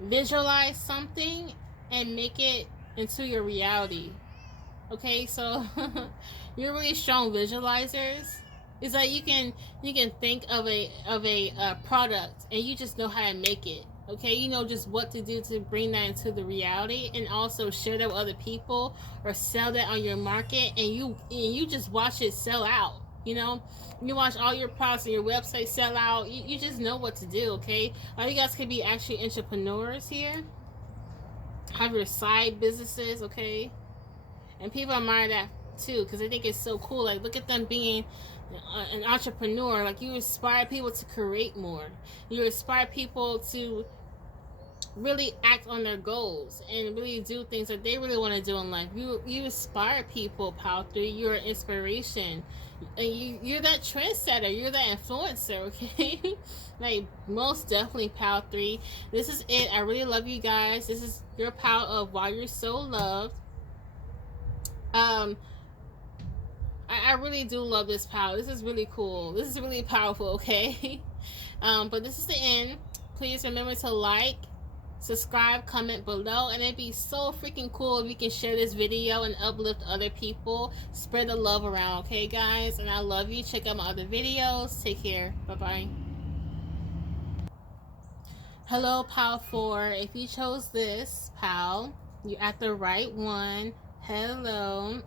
visualize something and make it into your reality. Okay, so you're really strong visualizers. It's like you can think of a product, and you just know how to make it. Okay, you know just what to do to bring that into the reality, and also share that with other people, or sell that on your market, and you just watch it sell out. You know, you watch all your products on your website sell out. You just know what to do. Okay, all you guys could be actually entrepreneurs here. Have your side businesses. Okay, and people admire that too, because they think it's so cool. Like, look at them being an entrepreneur. Like, you inspire people to create more. You inspire people to really act on their goals and really do things that they really want to do in life. You inspire people, Power 3. You're an inspiration. And you're that trendsetter. You're that influencer, okay? Like, most definitely, Power 3. This is it. I really love you guys. This is your power of Why You're So Loved. I really do love this power. This is really cool. This is really powerful, okay? But this is the end. Please remember to like, subscribe, comment below, and it'd be so freaking cool if you can share this video and uplift other people. Spread the love around, okay, guys? And I love you. Check out my other videos. Take care. Bye-bye. Hello, Pal 4. If you chose this, Pal, you're at the right one. Hello.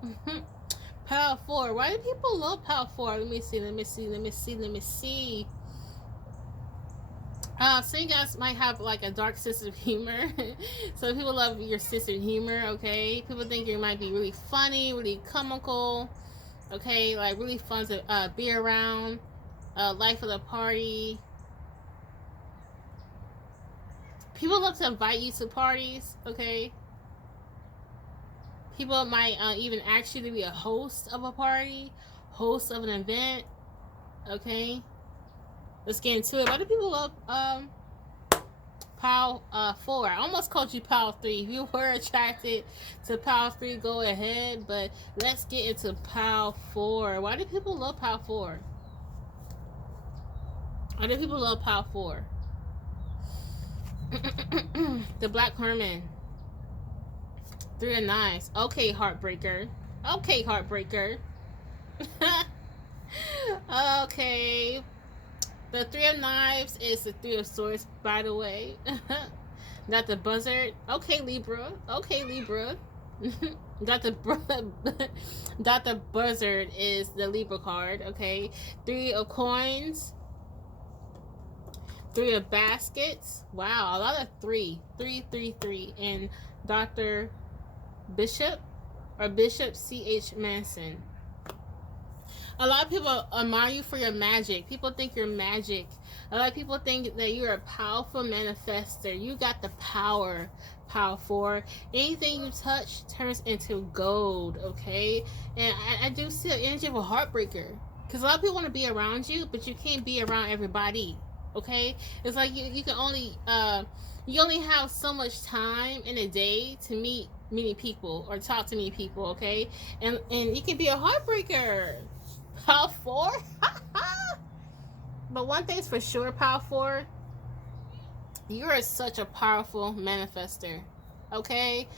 Pal 4. Why do people love Pal 4? Let me see. So you guys might have like a dark sense of humor. So people love your sense of humor, okay? People think you might be really funny, really comical, okay? Like really fun to be around. Life of the party. People love to invite you to parties, okay? People might even ask you to be a host of a party, host of an event, okay? Let's get into it. Why do people love Pile 4? I almost called you Pile 3. If you were attracted to Pile 3, go ahead. But let's get into Pile 4. Why do people love Pile 4? Why do people love Pile 4? The Black Herman. 3 of Knives. Okay, Heartbreaker. Okay, Heartbreaker. Okay. The 3 of Knives is the 3 of Swords, by the way. Not the Buzzard. Okay, Libra. Okay, Libra. Dr. Buzzard is the Libra card, okay? 3 of Coins. 3 of Baskets. Wow, a lot of 3. 3, 3, 3. And Dr. Bishop or Bishop C.H. Manson. A lot of people admire you for your magic. People think you're magic. A lot of people think that you're a powerful manifester. You got the power, Power 4. Anything you touch turns into gold, okay? And I do see the energy of a heartbreaker. Because a lot of people want to be around you, but you can't be around everybody, okay? It's like you can only, you only have so much time in a day to meet many people or talk to many people, okay? And you can be a heartbreaker. Power 4? But one thing's for sure, Power 4, you are such a powerful manifester, okay?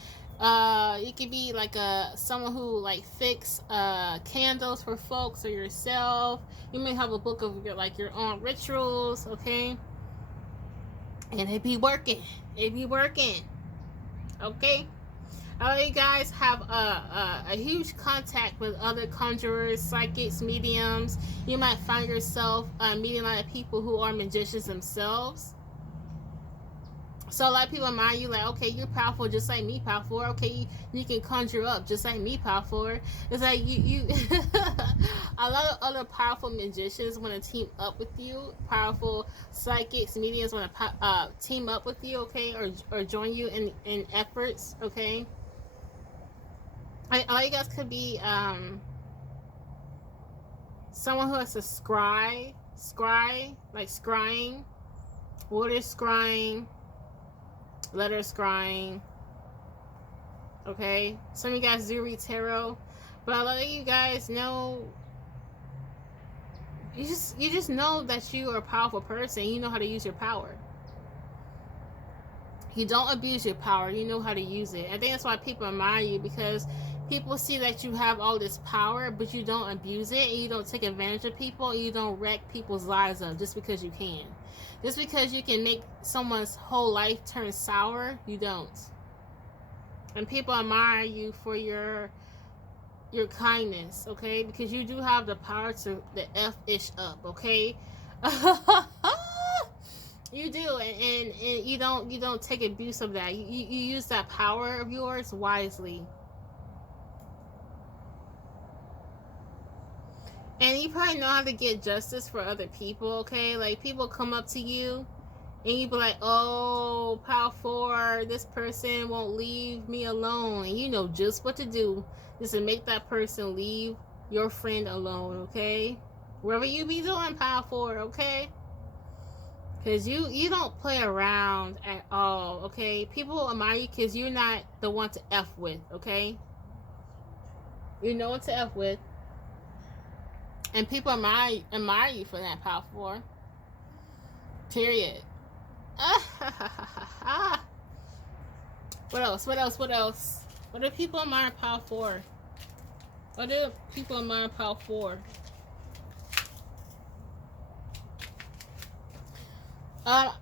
You could be like someone who like fix candles for folks or yourself. You may have a book of your own rituals, okay? And it be working. It be working, okay? You guys have a huge contact with other conjurers, psychics, mediums. You might find yourself meeting a lot of people who are magicians themselves. So a lot of people admire you, like, okay, you're powerful just like me, powerful. Okay, you can conjure up just like me, powerful. It's like you a lot of other powerful magicians want to team up with you. Powerful psychics, mediums want to team up with you, okay, or join you in efforts, okay. All you guys could be someone who has a scry, like scrying, water scrying, letter scrying, okay? Some of you guys do read tarot, but a lot of you guys know, you just know that you are a powerful person. You know how to use your power. You don't abuse your power. You know how to use it. I think that's why people admire you, because people see that you have all this power, but you don't abuse it, and you don't take advantage of people, and you don't wreck people's lives up just because you can. Just because you can make someone's whole life turn sour, you don't. And people admire you for your kindness, okay? Because you do have the power to the F-ish up, okay? You do, and you don't take abuse of that. You use that power of yours wisely. And you probably know how to get justice for other people, okay? Like, people come up to you, and you be like, oh, Power 4, this person won't leave me alone. And you know just what to do, just to make that person leave your friend alone, okay? Wherever you be doing, Power 4, okay? Because you don't play around at all, okay? People admire you because you're not the one to F with, okay? You know what to F with. And people admire you for that, Power 4. Period. What else? What do people admire Power 4? What do people admire Power 4? A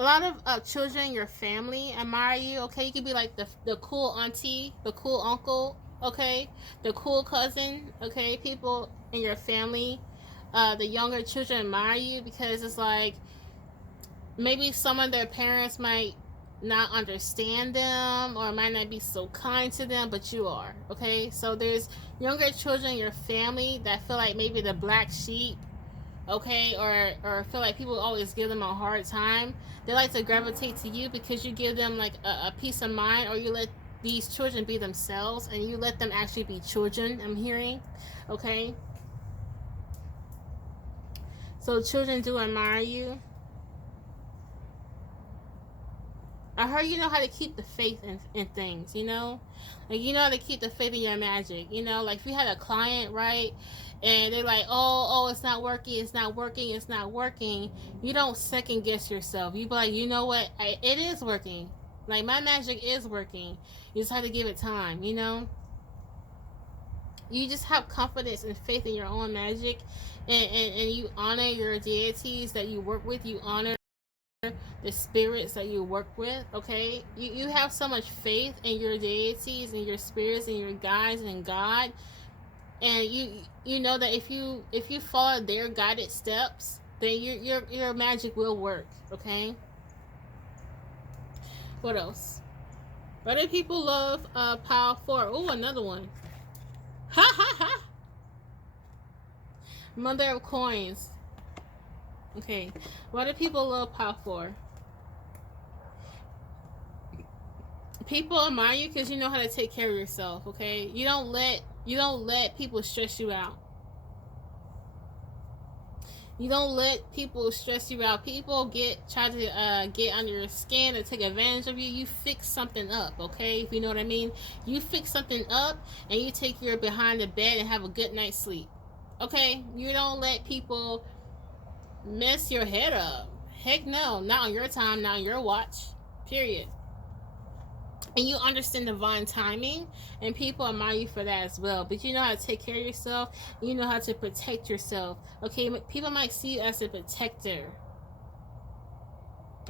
lot of children in your family admire you, okay? You could be like the cool auntie, the cool uncle, okay? The cool cousin, okay? People in your family, the younger children admire you because it's like maybe some of their parents might not understand them or might not be so kind to them, but you are, okay? So there's younger children in your family that feel like maybe the black sheep, okay, or feel like people always give them a hard time, they like to gravitate to you because you give them like a peace of mind, or you let these children be themselves and you let them actually be children. I'm hearing, okay. So children do admire you. I heard you know how to keep the faith in things, you know? Like, you know how to keep the faith in your magic, you know? Like, if you had a client, right? And they're like, oh, it's not working, it's not working, it's not working. You don't second guess yourself. You be like, you know what? It is working. Like, my magic is working. You just have to give it time, you know? You just have confidence and faith in your own magic. And you honor your deities that you work with. You honor the spirits that you work with, okay? You have so much faith in your deities and your spirits and your guides and God, and you know that if you follow their guided steps, then your magic will work, okay? What else? Why do people love Power 4? Oh, another one. Ha ha ha. Mother of Coins. Okay. Why do people love Power 4? People admire you because you know how to take care of yourself, okay? You don't let people stress you out. You don't let people stress you out. People try to get under your skin or take advantage of you. You fix something up, okay? If you know what I mean. You fix something up and you take your behind the bed and have a good night's sleep. Okay? You don't let people mess your head up. Heck no. Not on your time, not on your watch. Period. And you understand divine timing, and people admire you for that as well. But you know how to take care of yourself. You know how to protect yourself. Okay, people might see you as a protector.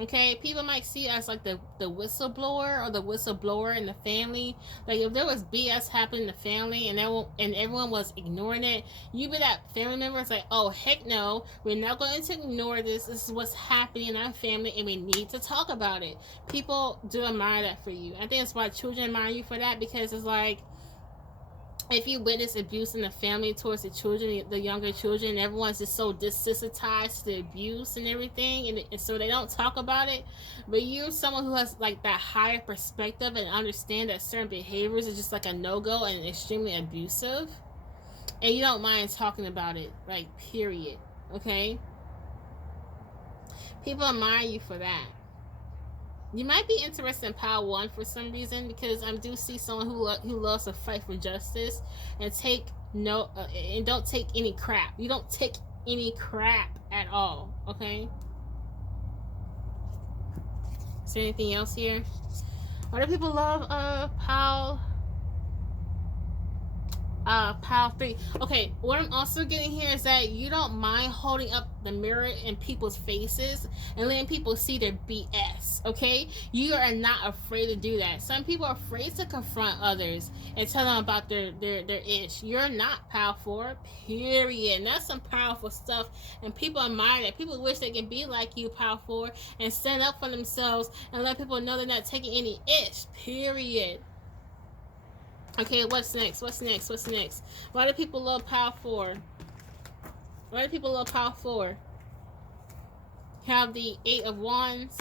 Okay, people might see you as like the whistleblower or the whistleblower in the family. Like if there was BS happening in the family and everyone was ignoring it, you be that family member. It's like, oh heck no, we're not going to ignore this. This is what's happening in our family, and we need to talk about it. People do admire that for you. I think that's why children admire you for that, because it's like, if you witness abuse in the family towards the children, the younger children, everyone's just so desensitized to the abuse and everything, and so they don't talk about it. But you're someone who has like that higher perspective and understand that certain behaviors are just like a no-go and extremely abusive, and you don't mind talking about it, like, period. Okay? People admire you for that. You might be interested in Power 1 for some reason, because I do see someone who loves to fight for justice and and don't take any crap. You don't take any crap at all, okay? Is there anything else here? Why do people love Pile 3. Okay, what I'm also getting here is that you don't mind holding up the mirror in people's faces and letting people see their BS, okay? You are not afraid to do that. Some people are afraid to confront others and tell them about their ish. You're not Pile 4, period. And that's some powerful stuff, and people admire that. People wish they could be like you, Pile 4, and stand up for themselves and let people know they're not taking any ish, period. Okay, what's next? Why do people love Power 4? Why do people love Power 4? Have the 8 of Wands.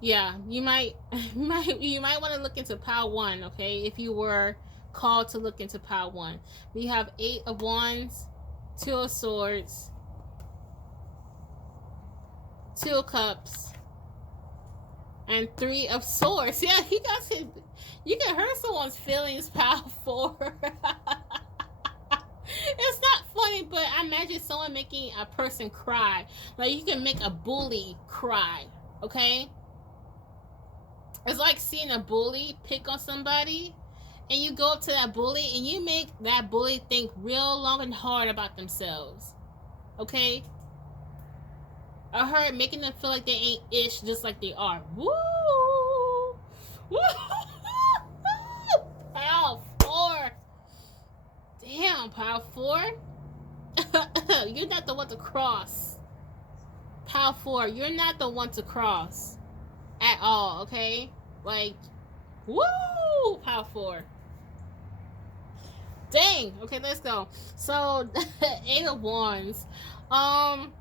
Yeah, you might want to look into Power 1, okay? If you were called to look into Power 1. We have 8 of Wands, 2 of Swords, 2 of Cups, and 3 of Swords. Yeah, you can hurt someone's feelings, Power 4. It's not funny, but I imagine someone making a person cry. Like, you can make a bully cry, okay? It's like seeing a bully pick on somebody, and you go up to that bully and you make that bully think real long and hard about themselves, okay? I heard making them feel like they ain't ish just like they are. Woo! Woo! Power 4. Damn, Power 4. You're not the one to cross. Power 4, you're not the one to cross at all, okay? Like, woo! Power 4. Dang. Okay, let's go. So, Eight of Wands. Um,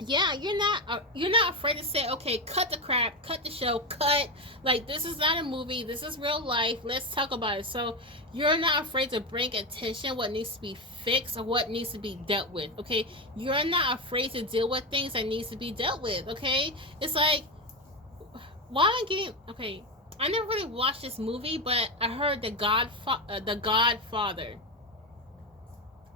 yeah, you're not afraid to say, okay, cut the crap, cut the show, cut. Like, this is not a movie. This is real life. Let's talk about it. So you're not afraid to bring attention what needs to be fixed or what needs to be dealt with. Okay, you're not afraid to deal with things that needs to be dealt with. Okay, it's like, why am I getting okay? I never really watched this movie, but I heard the Godfather.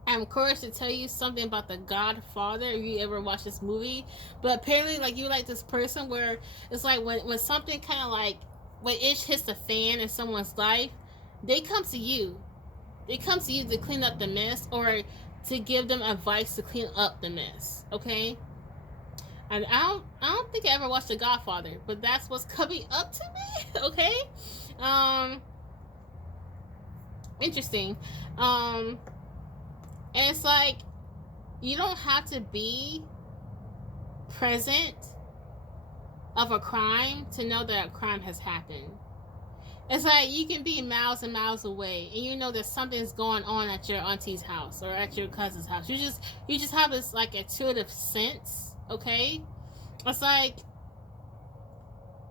I'm curious to tell you something about the Godfather if you ever watch this movie. But apparently, like, you're like this person where it's like when something kind of like when it hits the fan in someone's life, they come to you. They come to you to clean up the mess or to give them advice to clean up the mess. Okay. And I don't think I ever watched The Godfather, but that's what's coming up to me. Okay. Interesting. And it's like, you don't have to be present of a crime to know that a crime has happened. It's like you can be miles and miles away and you know that something's going on at your auntie's house or at your cousin's house. You just have this like intuitive sense, okay? It's like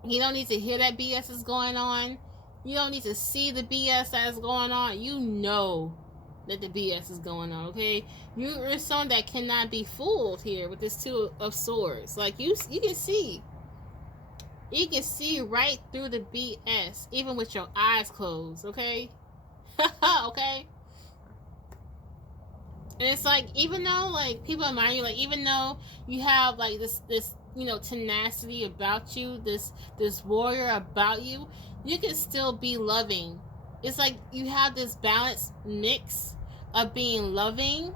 you don't need to hear that BS is going on. You don't need to see the BS that is going on. You know that the BS is going on, okay? You're someone that cannot be fooled here with this Two of Swords. Like, you can see. You can see right through the BS, even with your eyes closed, okay? Okay? And it's like, even though, like, people admire you, like, even though you have, like, this tenacity about you, this warrior about you, you can still be loving. It's like you have this balanced mix of being loving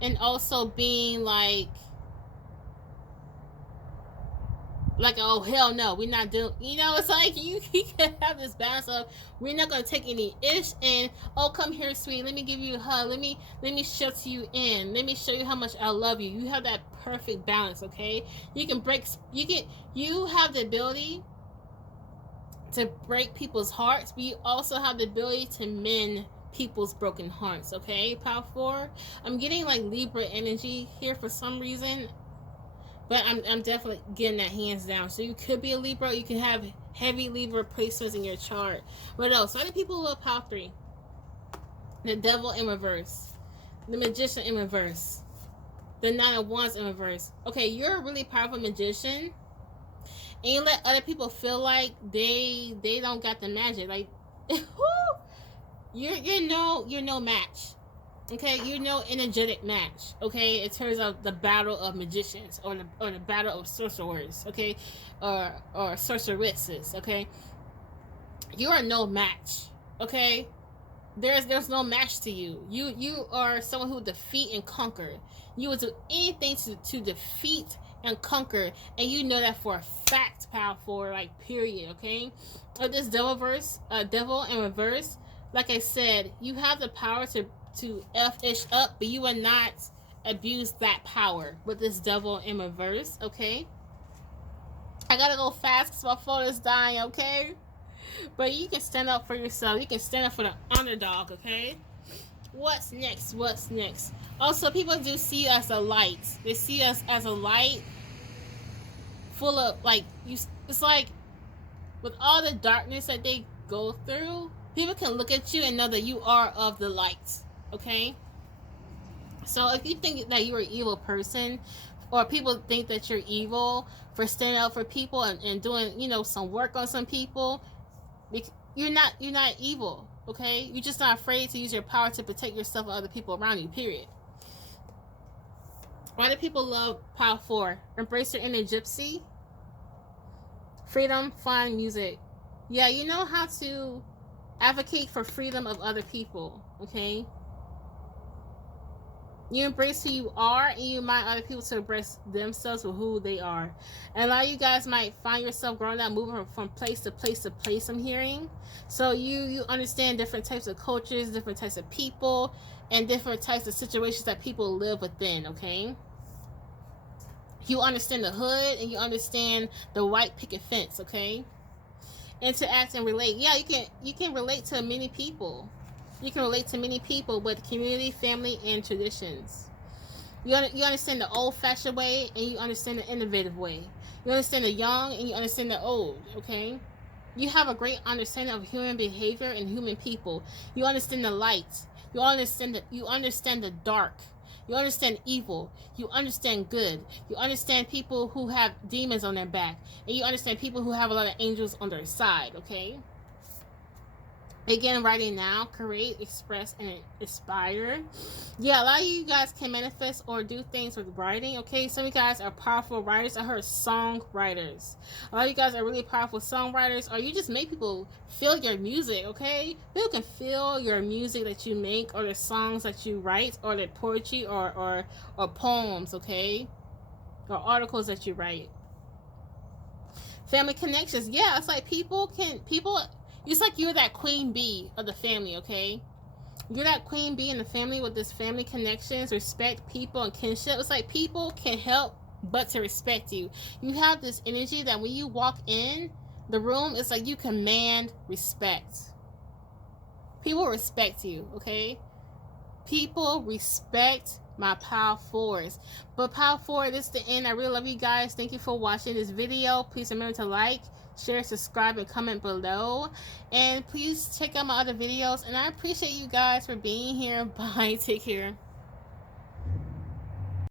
and also being like oh hell no, we're not doing, it's like you can have this balance of we're not going to take any ish and oh come here sweet, let me give you a hug, let me shut you in, let me show you how much I love you. You have that perfect balance, okay? You have the ability to break people's hearts, but you also have the ability to mend people's broken hearts, okay? Power 4. I'm getting like Libra energy here for some reason, but I'm definitely getting that hands down. So you could be a Libra, you can have heavy Libra placements in your chart. What else? Other people who have Power 3. The Devil in reverse. The Magician in reverse. The Nine of Wands in reverse. Okay, you're a really powerful magician. And you let other people feel like they don't got the magic. Like, you're no match. Okay, you're no energetic match. Okay, in terms of the battle of magicians or the battle of sorcerers. Okay, or sorceresses. Okay, you are no match. Okay, there's no match to you. You are someone who defeat and conquer. You will do anything to defeat and conquer, and you know that for a fact, Power 4, like, period, okay? This devil in reverse, like I said, you have the power to F-ish up, but you will not abuse that power with this devil in reverse, okay? I gotta go fast because my phone is dying, okay? But you can stand up for yourself. You can stand up for the underdog, okay? What's next? Also, people do see you as a light. They see us as a light full of, like, it's like, with all the darkness that they go through, people can look at you and know that you are of the light, okay? So if you think that you're an evil person, or people think that you're evil for standing up for people and doing, some work on some people, you're not evil, okay? You're just not afraid to use your power to protect yourself and other people around you, period. Why do people love Power 4? Embrace your inner gypsy. Freedom, fun, music. Yeah, you know how to advocate for freedom of other people, okay? You embrace who you are, and you remind other people to embrace themselves for who they are. And a lot of you guys might find yourself growing up, moving from place to place to place, I'm hearing. So you understand different types of cultures, different types of people, and different types of situations that people live within, okay? You understand the hood, and you understand the white picket fence, okay? Interact and relate. Yeah, you can relate to many people. You can relate to many people with community, family, and traditions. You understand the old-fashioned way, and you understand the innovative way. You understand the young, and you understand the old, okay? You have a great understanding of human behavior and human people. You understand the light. You understand the dark. You understand evil. You understand good. You understand people who have demons on their back. And you understand people who have a lot of angels on their side, okay? Again, writing now, create, express, and inspire. Yeah, a lot of you guys can manifest or do things with writing, okay? Some of you guys are powerful writers. I heard songwriters. A lot of you guys are really powerful songwriters, or you just make people feel your music, okay? People can feel your music that you make, or the songs that you write, or the poetry, or poems, okay? Or articles that you write. Family connections. Yeah, it's like people, it's like you're that queen bee of the family, okay? You're that queen bee in the family with this family connections, respect, people, and kinship. It's like people can help but to respect you. You have this energy that when you walk in the room, it's like you command respect. People respect you, okay? People respect my power forwards. But power forward, this is the end. I really love you guys. Thank you for watching this video. Please remember to like, share, subscribe, and comment below. And please check out my other videos. And I appreciate you guys for being here. Bye. Take care.